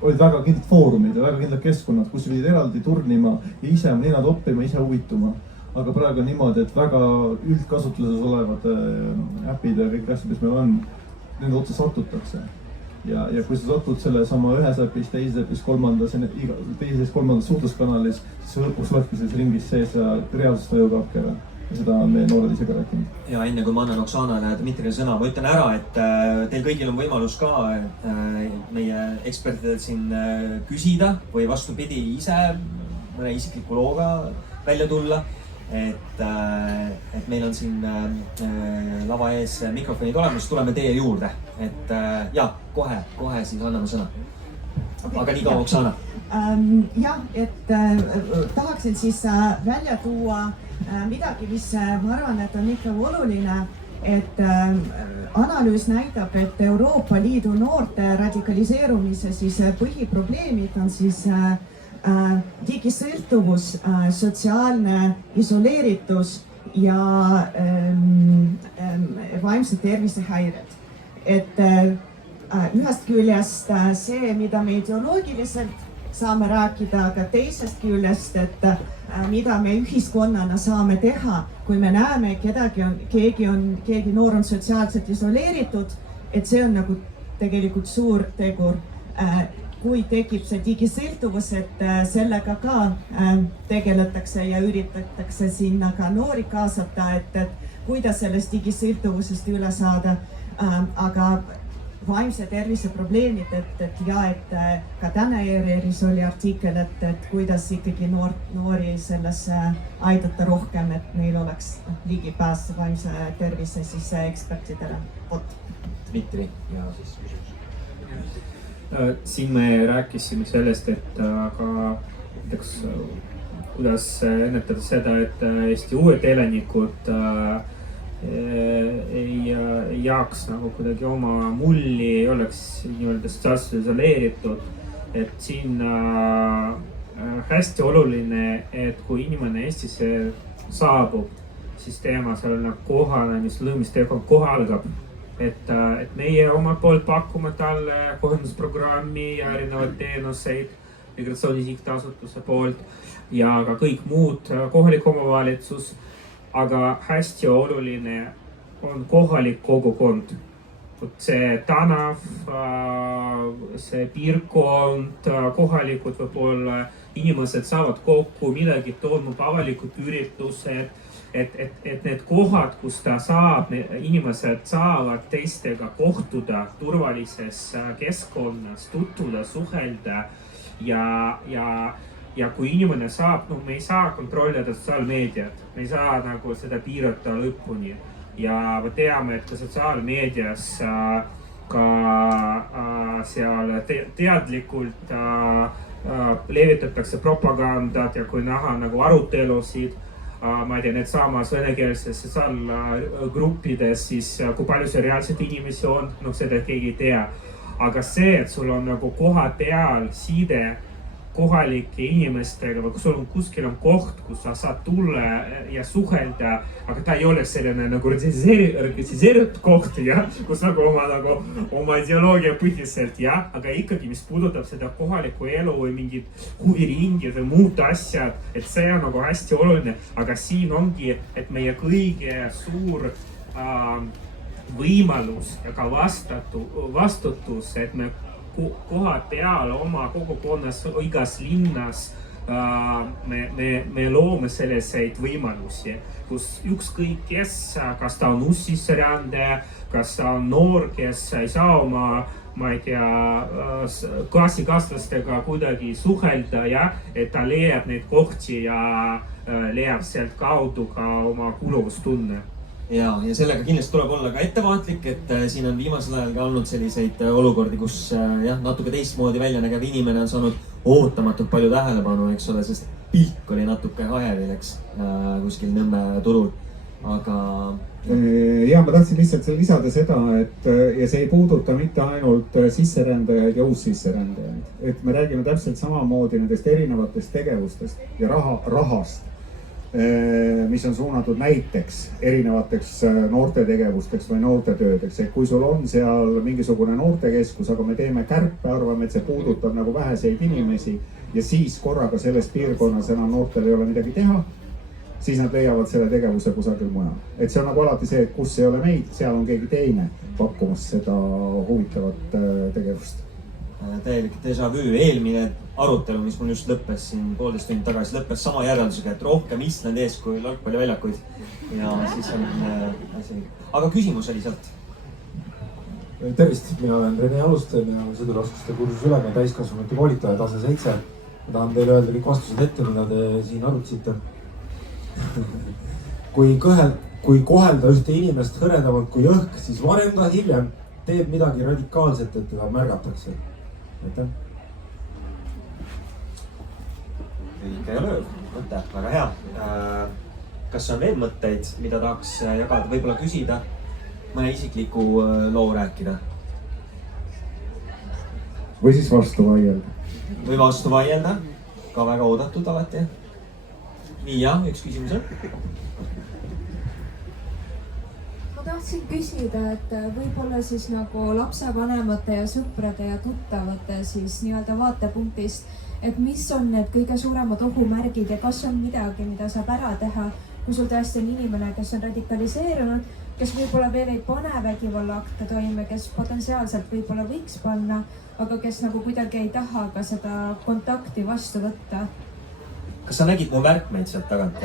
olid väga kindlad foorumid ja väga kindlad keskkonnad, kus pidid eraldi turnima ja ise oma ninad oppima, ise huvituma. Aga praegu on niimoodi, et väga üldkasutuses olevad äpid ja kõik asjad, mis meil on, nende otsa satutakse. Ja kui sa satud selle sama ühes äpis, teises äpis, kolmandas suhtluskanalis, siis lõpuks olekki selles ringis sees ja reaalsust taju kaabki ära. Ja seda on meie noored ise ka rääkinud. Ja enne kui ma annan Oksanale ja Dmitrile sõna, ma ütlen ära, et teil kõigil on võimalus ka meie ekspertidelt siin küsida või vastupidi ise mõne isikliku looga välja tulla. Et meil on siin lava ees mikrofonid olemas, tuleme teie juurde. Et kohe siis anname sõna. Aga nii kaua Oksana. Jah, et tahaksin siis välja tuua midagi, mis ma arvan, et on ikka oluline, et analüüs näitab, et Euroopa Liidu noorte radikaliseerumise siis põhiprobleemid on siis digisõltuvus, sotsiaalne isoleeritus ja vaimse tervise häired. Et ühest küljest see, mida me ideoloogiliselt saame rääkida, aga teisest küljest, et mida me ühiskonnana saame teha, kui me näeme, keegi noor on sotsiaalselt isoleeritud, et see on nagu tegelikult suur tegur. Kui tekib see digisõltuvus, et sellega ka tegeletakse ja üritatakse sinna ka noori kaasata, et kuidas sellest digisõltuvusest üle saada. Aga vaimse tervise probleemid, et ka täna ERR-is oli artikkel, et kuidas ikkagi noori sellesse aidata rohkem, et neil oleks ligipääs vaimse tervise siis ekspertidele. Vot. Dmitri ja siis küsimus. Siin me rääkisime sellest, et ka näiteks kuidas ennetada seda, et Eesti uued elanikud ei jaaks nagu kuidagi oma mulli, ei oleks nii-öelda sotsiaalselt isoleeritud. Et siin hästi oluline, et kui inimene Eestisse saabub, siis teema seal kohanemislõimistega kohe algab. Et meie omalt poolt pakume talle kohandusprogrammi ja erinevaid teenuseid Migratsiooni Sihtasutuse poolt ja ka kõik muud kohalik omavalitsus. Aga hästi oluline on kohalik kogukond. See tänav, see piirkond, kohalikud võib-olla inimesed saavad kokku, midagi toimub, avalikud üritused, et need kohad, kus ta saab, inimesed saavad teistega kohtuda turvalises keskkonnas, tutvuda, suhelda ja kui inimene saab, me ei saa kontrollida sotsiaalmeediat, me ei saa nagu seda piirata lõpuni ja me teame, et ka sotsiaalmeedias ka seal teadlikult levitatakse propagandat ja kui näha nagu arutelusid, ma ei tea, need samas venekeelses sotsiaalgruppides, siis kui palju see reaalselt inimesi on, seda keegi ei tea. Aga see, et sul on nagu koha peal side kohalike inimestega või kui sul on kuskil koht, kus sa saad tulla ja suhelda, aga ta ei ole selline nagu retsiseeritud koht, kus nagu oma ideoloogia põhiselt, aga ikkagi, mis puudutab seda kohalikku elu või mingid huviringid või muud asjad, et see on nagu hästi oluline, aga siin ongi, et meie kõige suur võimalus ja ka vastutus, et me koha peal oma kogukonnas, igas linnas me loome selliseid võimalusi, kus ükskõik kes, kas ta on uus sisserändaja, kas ta on noor, kes ei saa oma, ma ei tea, klassikaaslastega kuidagi suhelda, et ta leiab neid kohti ja leiab sealt kaudu ka oma kuuluvustunne. Ja sellega kindlasti tuleb olla ka ettevaatlik, et siin on viimasel ajal ka olnud selliseid olukordi, kus natuke teistmoodi välja nägev inimene on saanud ootamatult palju tähelepanu, eks ole, sest pilk oli natuke hajevil, eks, kuskil Nõmme turul, aga... Ja ma tahtsin lihtsalt lisada seda, et ja see ei puuduta mitte ainult sisserändajaid ja uussisserändajaid, et me räägime täpselt samamoodi nendest erinevatest tegevustest ja rahast, mis on suunatud näiteks erinevateks noortetegevusteks või noortetöödeks. Et kui sul on seal mingisugune noortekeskus, aga me teeme kärpe, arvame, et see puudutab nagu väheseid inimesi ja siis korraga selles piirkonnas enam noortel ei ole midagi teha, siis nad leiavad selle tegevuse kusagil mujal. Et see on nagu alati see, et kus ei ole meid, seal on keegi teine pakkumas seda huvitavat tegevust. Täielik déjà vu. Eelmine arutelu, mis mul just lõppes siin 1,5 tundi tagasi, lõppes sama järeldusega, et rohkem Islandi ees kui jalgpalliväljakuid. Ja siis on asi. Aga küsimus oli sealt. Tervist, mina olen Rene Alusten ja sõduraskuste kursusülemäe täiskasvanute koolitaja tase 7. Ma tahan teile öelda kõik vastused ette, mida te siin arutasite. Kui kohelda ühte inimest hõredavalt kui õhk, siis varem ta hiljem teeb midagi radikaalset, et teda märgatakse. Aitäh. Õige ja lööv. Mõte, väga hea. Kas on veel mõtteid, mida tahaks jagada? Võib-olla küsida, mõne isikliku loo rääkida? Või siis vastu vaielda. Või vastu vaielda. Ka väga oodatud alati. Nii ja, üks küsimus on. Tahtsin küsida, et võib-olla siis nagu lapsevanemate ja sõprade ja tuttavate siis nii-öelda vaatepunktist, et mis on need kõige suuremad ohumärgid ja kas on midagi, mida saab ära teha, kui sul tõesti on inimene, kes on radikaliseerunud, kes võib-olla veel ei pane vägivallaakte toime, kes potentsiaalselt võib-olla võiks panna, aga kes nagu kuidagi ei taha ka seda kontakti vastu võtta. Kas sa nägid mu märkmeid sealt tagant?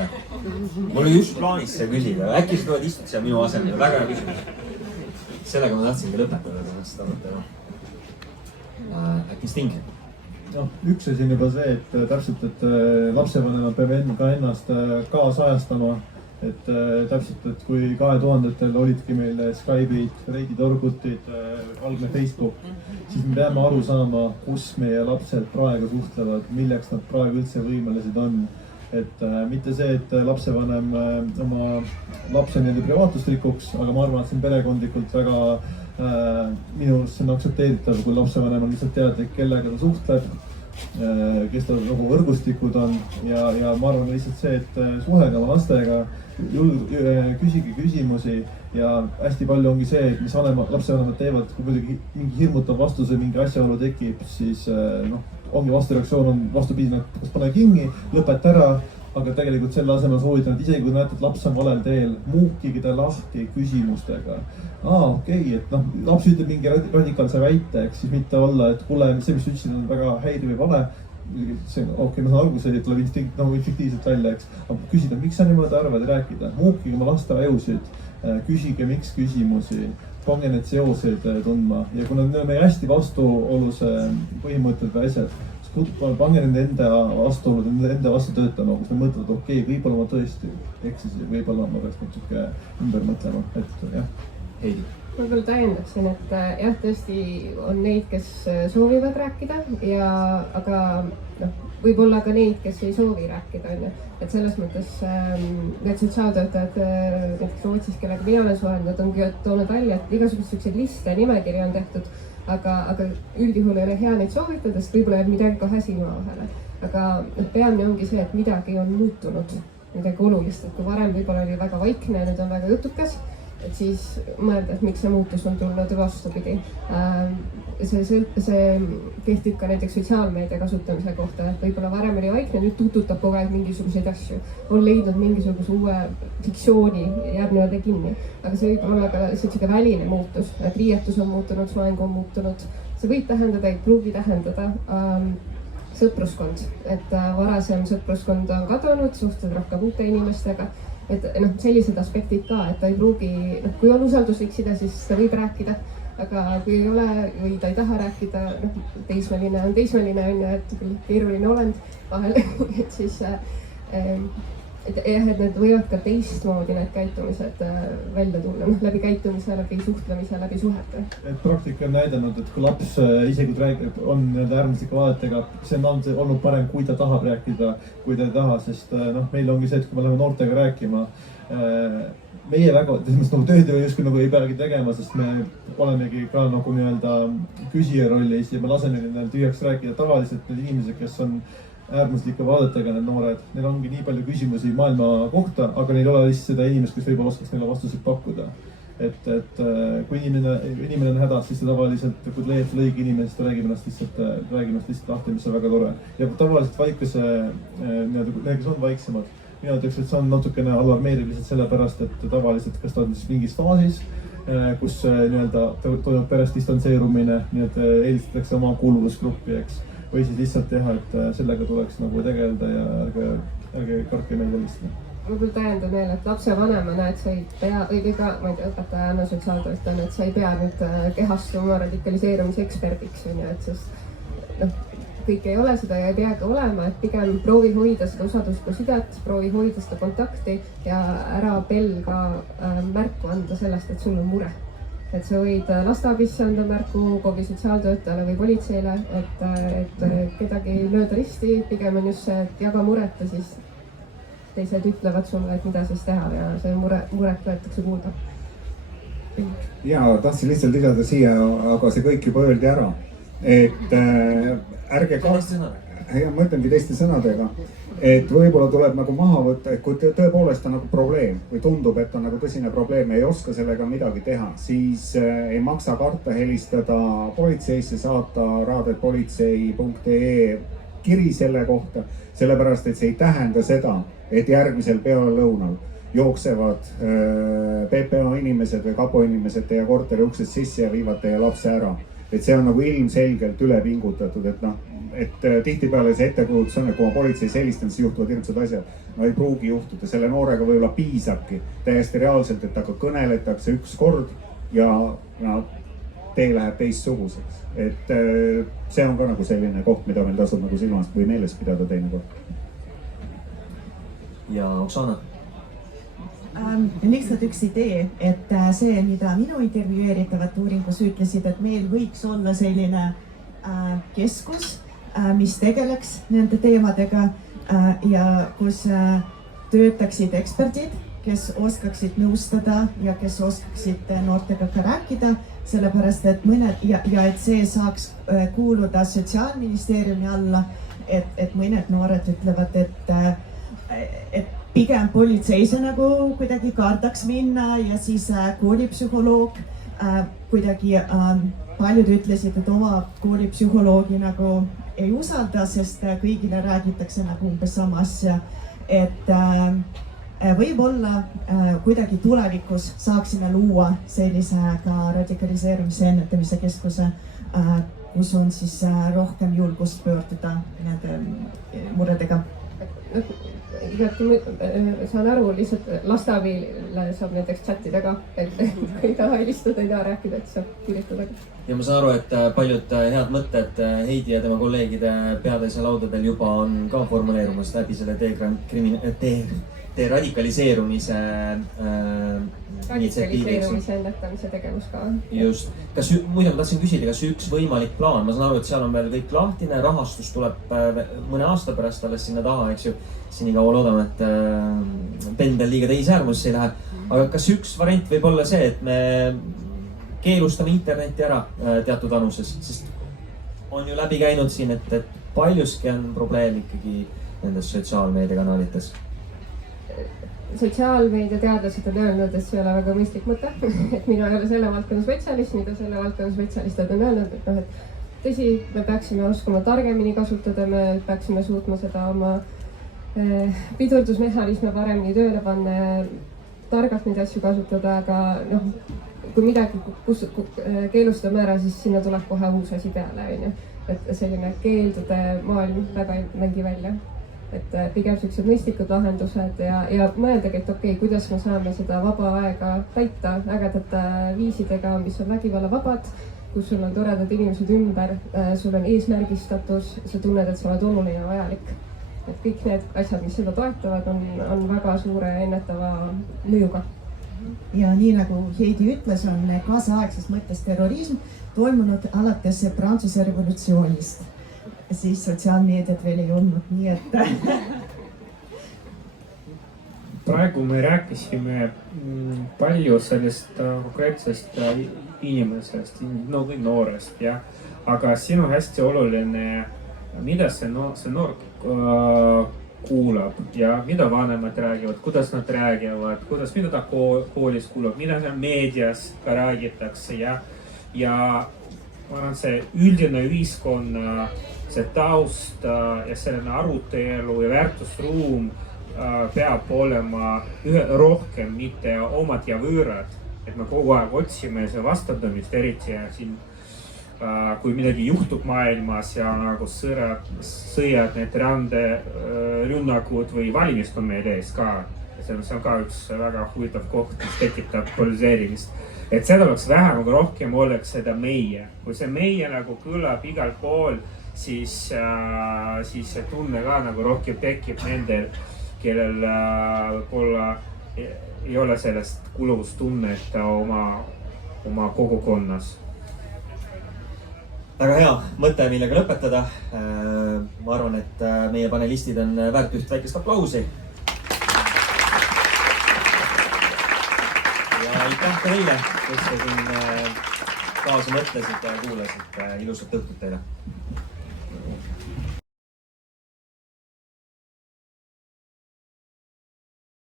Mul oli just plaanis see küsida. Äkki sa tuled istud seal minu asemel? Väga hea küsimus. Sellega ma tahtsingi lõpetada. ennast arutama. Äkki Sting? noh, üks asi on juba see, et täpselt, et lapsevanemad peavad ka ennast kaasajastama. Et täpselt, et kui 2000-ndatel olidki meil Skype'id, Reddit, Orkutid, algne Facebook, siis me peame aru saama, kus meie lapsed praegu suhtlevad, milleks nad praegu üldse võimelised on. Et mitte see, et lapsevanem oma lapse nii-öelda privaatlust rikuks, aga ma arvan, et see on perekondlikult väga minu arust see on aktsepteeritav, kui lapsevanem on lihtsalt teadlik, kellega ta suhtleb, kes tal nagu võrgustikud on ja ma arvan lihtsalt see, et suhelge oma lastega, küsige küsimusi ja hästi palju ongi see, et mis lapsevanemad teevad, kui muidugi mingi hirmutav vastus või mingi asjaolu tekib, siis noh, ongi vastureaktsioon on vastupidine, kas pane kinni, lõpeta ära, aga tegelikult selle asemel soovitan, et isegi kui näete, et laps on valel teel, muukige ta lahti küsimustega. Okei, et noh, laps ütleb mingi radikaalse väite, eks siis mitte olla, et kuule, see, mis ütlesid, on väga häiriv või vale. See on okei, ma saan aru, see tuleb instinkt nagu efektiivselt välja, eks. Aga küsida, miks sa niimoodi arvad, rääkida, muukige oma laste ajusid, küsige miks küsimusi, pange need seoseid tundma ja kui nad on meie hästi vastuolus põhimõtted või asjad, pange nende enda vastuolud, nende enda vastu töötama, kus nad mõtlevad, okei, võib-olla ma tõesti eksisin, võib-olla ma peaks natuke ümber mõtlema, et jah. Heidi? Ma küll täiendaksin, et jah, tõesti on neid, kes soovivad rääkida aga noh, võib-olla ka neid, kes ei soovi rääkida, on ju. Et selles mõttes need sotsiaaltöötajad näiteks Rootsis, kellega mina olen suhelnud, ongi toonud välja, et igasugused sellised liste, nimekiri on tehtud, aga üldjuhul ei ole hea neid soovitada, sest võib-olla jääb midagi kahe silma vahele. Aga peamine ongi see, et midagi on muutunud, midagi olulist, et kui varem võib-olla oli väga vaikne, nüüd on väga jutukas, et siis mõelda, et miks see muutus on tulnud vastupidi. See kehtib ka näiteks sotsiaalmeedia kasutamise kohta, et võib-olla varem oli vaikne, nüüd tututab kogu aeg mingisuguseid asju. On leidnud mingisuguse uue fiktsiooni, jääb niimoodi kinni. Aga see võib olla ka selline väline muutus, et riietus on muutunud, soeng on muutunud. See võib tähendada, ei pruugi tähendada sõpruskond, et varasem sõpruskond on kadunud, suhted rohkem uute inimestega. Et noh, sellised aspektid ka, et ta ei pruugi, noh, kui on usalduslik side, siis ta võib rääkida, aga kui ei ole või ta ei taha rääkida, noh, teismeline on ju, et keeruline olend vahel, et siis et need võivad ka teistmoodi need käitumised välja tulla, noh, läbi käitumise, läbi suhtlemise, läbi suhete. Et praktika on näidanud, et kui laps isegi on äärmuslike vaadetega, see on olnud parem, kui ta tahab rääkida, kui ta ei taha, sest noh, meil ongi see, et kui me läheme noortega rääkima, meie väga, nagu tööd justkui nagu ei peagi tegema, sest me olemegi ka nagu nii-öelda küsija rollis ja me laseme neil tühjaks rääkida. Tavaliselt need inimesed, kes on äärmuslike vaadetega, need noored, neil ongi nii palju küsimusi maailma kohta, aga neil ei ole lihtsalt seda inimest, kes võib-olla oskaks neile vastuseid pakkuda. Et kui inimene on hädas, siis ta tavaliselt, kui leiab selle õige inimene, siis ta räägib ennast lihtsalt lahti, mis on väga tore. Ja tavaliselt vaikuse, need, kes on vaiksemad, mina ütleks, et see on natukene alarmeeriv lihtsalt sellepärast, et tavaliselt, kas ta on siis mingis faasis, kus nii-öelda toimub perest distantseerumine, nii et eelistatakse oma kuuluvusgruppi, eks. Või siis lihtsalt teha, et sellega tuleks nagu tegeleda ja ärge karke meelde lihtsalt. Ma küll täiendan veel, et lapsevanemana, et sa ei pea, või ka, ma ei tea, õpetajana, sotsiaaltöötajana, et sa ei pea nüüd kehastuma radikaliseerumise eksperdiks, on ju, et sest noh, kõik ei ole seda ja ei peagi olema, et pigem proovi hoida seda usalduslikku sidet, proovi hoida seda kontakti ja ära pelga märku anda sellest, et sul on mure. Et sa võid lasteabisse anda märku KOV-i sotsiaaltöötajale või politseile, et kedagi lööda risti, pigem on just see, et jaga muret ja siis teised ütlevad sulle, et mida siis teha ja see muret võetakse kuulda. Ja tahtsin lihtsalt lisada siia, aga see kõik juba öeldi ära, et ärge ka... Ma ütlengi teiste sõnadega, et võib-olla tuleb nagu maha võtta, et kui tõepoolest on nagu probleem või tundub, et on nagu tõsine probleem ja ei oska sellega midagi teha, siis ei maksa karta helistada politseisse, saata raadetpolitsei.ee kiri selle kohta, sellepärast et see ei tähenda seda, et järgmisel pealelõunal jooksevad PPA inimesed või kapo inimesed teie korteri uksest sisse ja viivad teie lapse ära. Et see on nagu ilmselgelt üle pingutatud, et noh, et tihtipeale see ettekujutus on, et kui ma politseis helistan, siis juhtuvad hirmsad asjad. No ei pruugi juhtuda, selle noorega võib-olla piisabki täiesti reaalselt, et temaga kõneletakse üks kord ja tee läheb teistsuguseks. Et see on ka nagu selline koht, mida meil tasub nagu silmas või meeles pidada teinekord. ja Oksana? Lihtsalt üks idee, et see, mida minu intervjueeritavad uuringus ütlesid, et meil võiks olla selline keskus, mis tegeleks nende teemadega ja kus töötaksid eksperdid, kes oskaksid nõustada ja kes oskaksid noortega ka rääkida, sellepärast et mõned ja et see saaks kuuluda Sotsiaalministeeriumi alla, et mõned noored ütlevad, et pigem politseisse nagu kuidagi kardaks minna ja siis koolipsühholoog kuidagi paljud ütlesid, et oma koolipsühholoogi nagu ei usalda, sest kõigile räägitakse nagu umbes sama asja, et võib-olla kuidagi tulevikus saaksime luua sellise ka radikaliseerumise ennetamise keskuse, kus on siis rohkem julgust pöörduda nende muredega. igati saan aru, lihtsalt lasteabile saab näiteks chatida ka, et kui ei taha helistada, ei taha rääkida, et saab kirjutada. Ja ma saan aru, et paljud head mõtted Heidi ja tema kolleegide peades ja laudadel juba on ka formuleerumas läbi selle deradikaliseerumise radikaliseerumise ennetamise tegevus ka. Just. Muidu ma tahtsin küsida, kas üks võimalik plaan, ma saan aru, et seal on veel kõik lahtine, rahastus tuleb mõne aasta pärast alles sinna taha, eks ju. Seni kaua loodame, et pendel liiga teise äärmusse ei lähe. Aga kas üks variant võib olla see, et me keelustame interneti ära teatud vanuses, sest on ju läbi käinud siin, et paljuski on probleem ikkagi nendes sotsiaalmeediakanalites. Sotsiaalmeedia teadlased on öelnud, et see ei ole väga mõistlik mõte, et mina ei ole selle valdkonna spetsialist, mida selle valdkonna spetsialistid on öelnud, et tõsi, me peaksime oskama targemini kasutada, me peaksime suutma seda oma pidurdusmehhanisme paremini tööle panna ja targalt neid asju kasutada, aga kui midagi keelustada määra, siis sinna tuleb kohe uus asi peale, et selline keeldude maailm väga ei mängi välja. Et pigem sellised mõistlikud lahendused ja mõeldagi, et okei, kuidas me saame seda vaba aega täita ägedate viisidega, mis on vägivallavabad, kus sul on toredad inimesed ümber, sul on eesmärgistatus, sa tunned, et sa oled oluline ja vajalik. Et kõik need asjad, mis seda toetavad, on väga suure ennetava mõjuga. Ja nii nagu Heidi ütles, on kaasaegses mõttes terrorism toimunud alates Prantsuse revolutsioonist. Siis sotsiaalmeediat veel ei olnud, nii et praegu me rääkisime palju sellest konkreetsest inimesest, või noorest, aga siin on hästi oluline, mida see noor kuulab ja mida vanemad räägivad, kuidas nad räägivad, mida ta koolis kuulab, mida meedias ka räägitakse ja ma arvan, see üldine ühiskonna see taust ja selline arutelu ja väärtusruum peab olema rohkem, mitte omad ja võõrad. Et me kogu aeg otsime see vastandamist, eriti siin, kui midagi juhtub maailmas ja nagu sõjad, need rünnakud või valimist on meil ees ka. See on ka üks väga huvitav koht, mis tekitab polariseerimist. Et seda oleks vähem, aga rohkem oleks seda meie. Kui see meie nagu kõlab igal pool, siis see tunne ka nagu rohkem tekib nendel, kellel võib-olla ei ole sellest kuluvustunnet oma kogukonnas. Väga hea mõte, millega lõpetada. Ma arvan, et meie panelistid on väärt üht väikest aplausi. Ja aitäh ka teile, kes te siin kaasa mõtlesite ja kuulasite. Ilusat õhtut teile!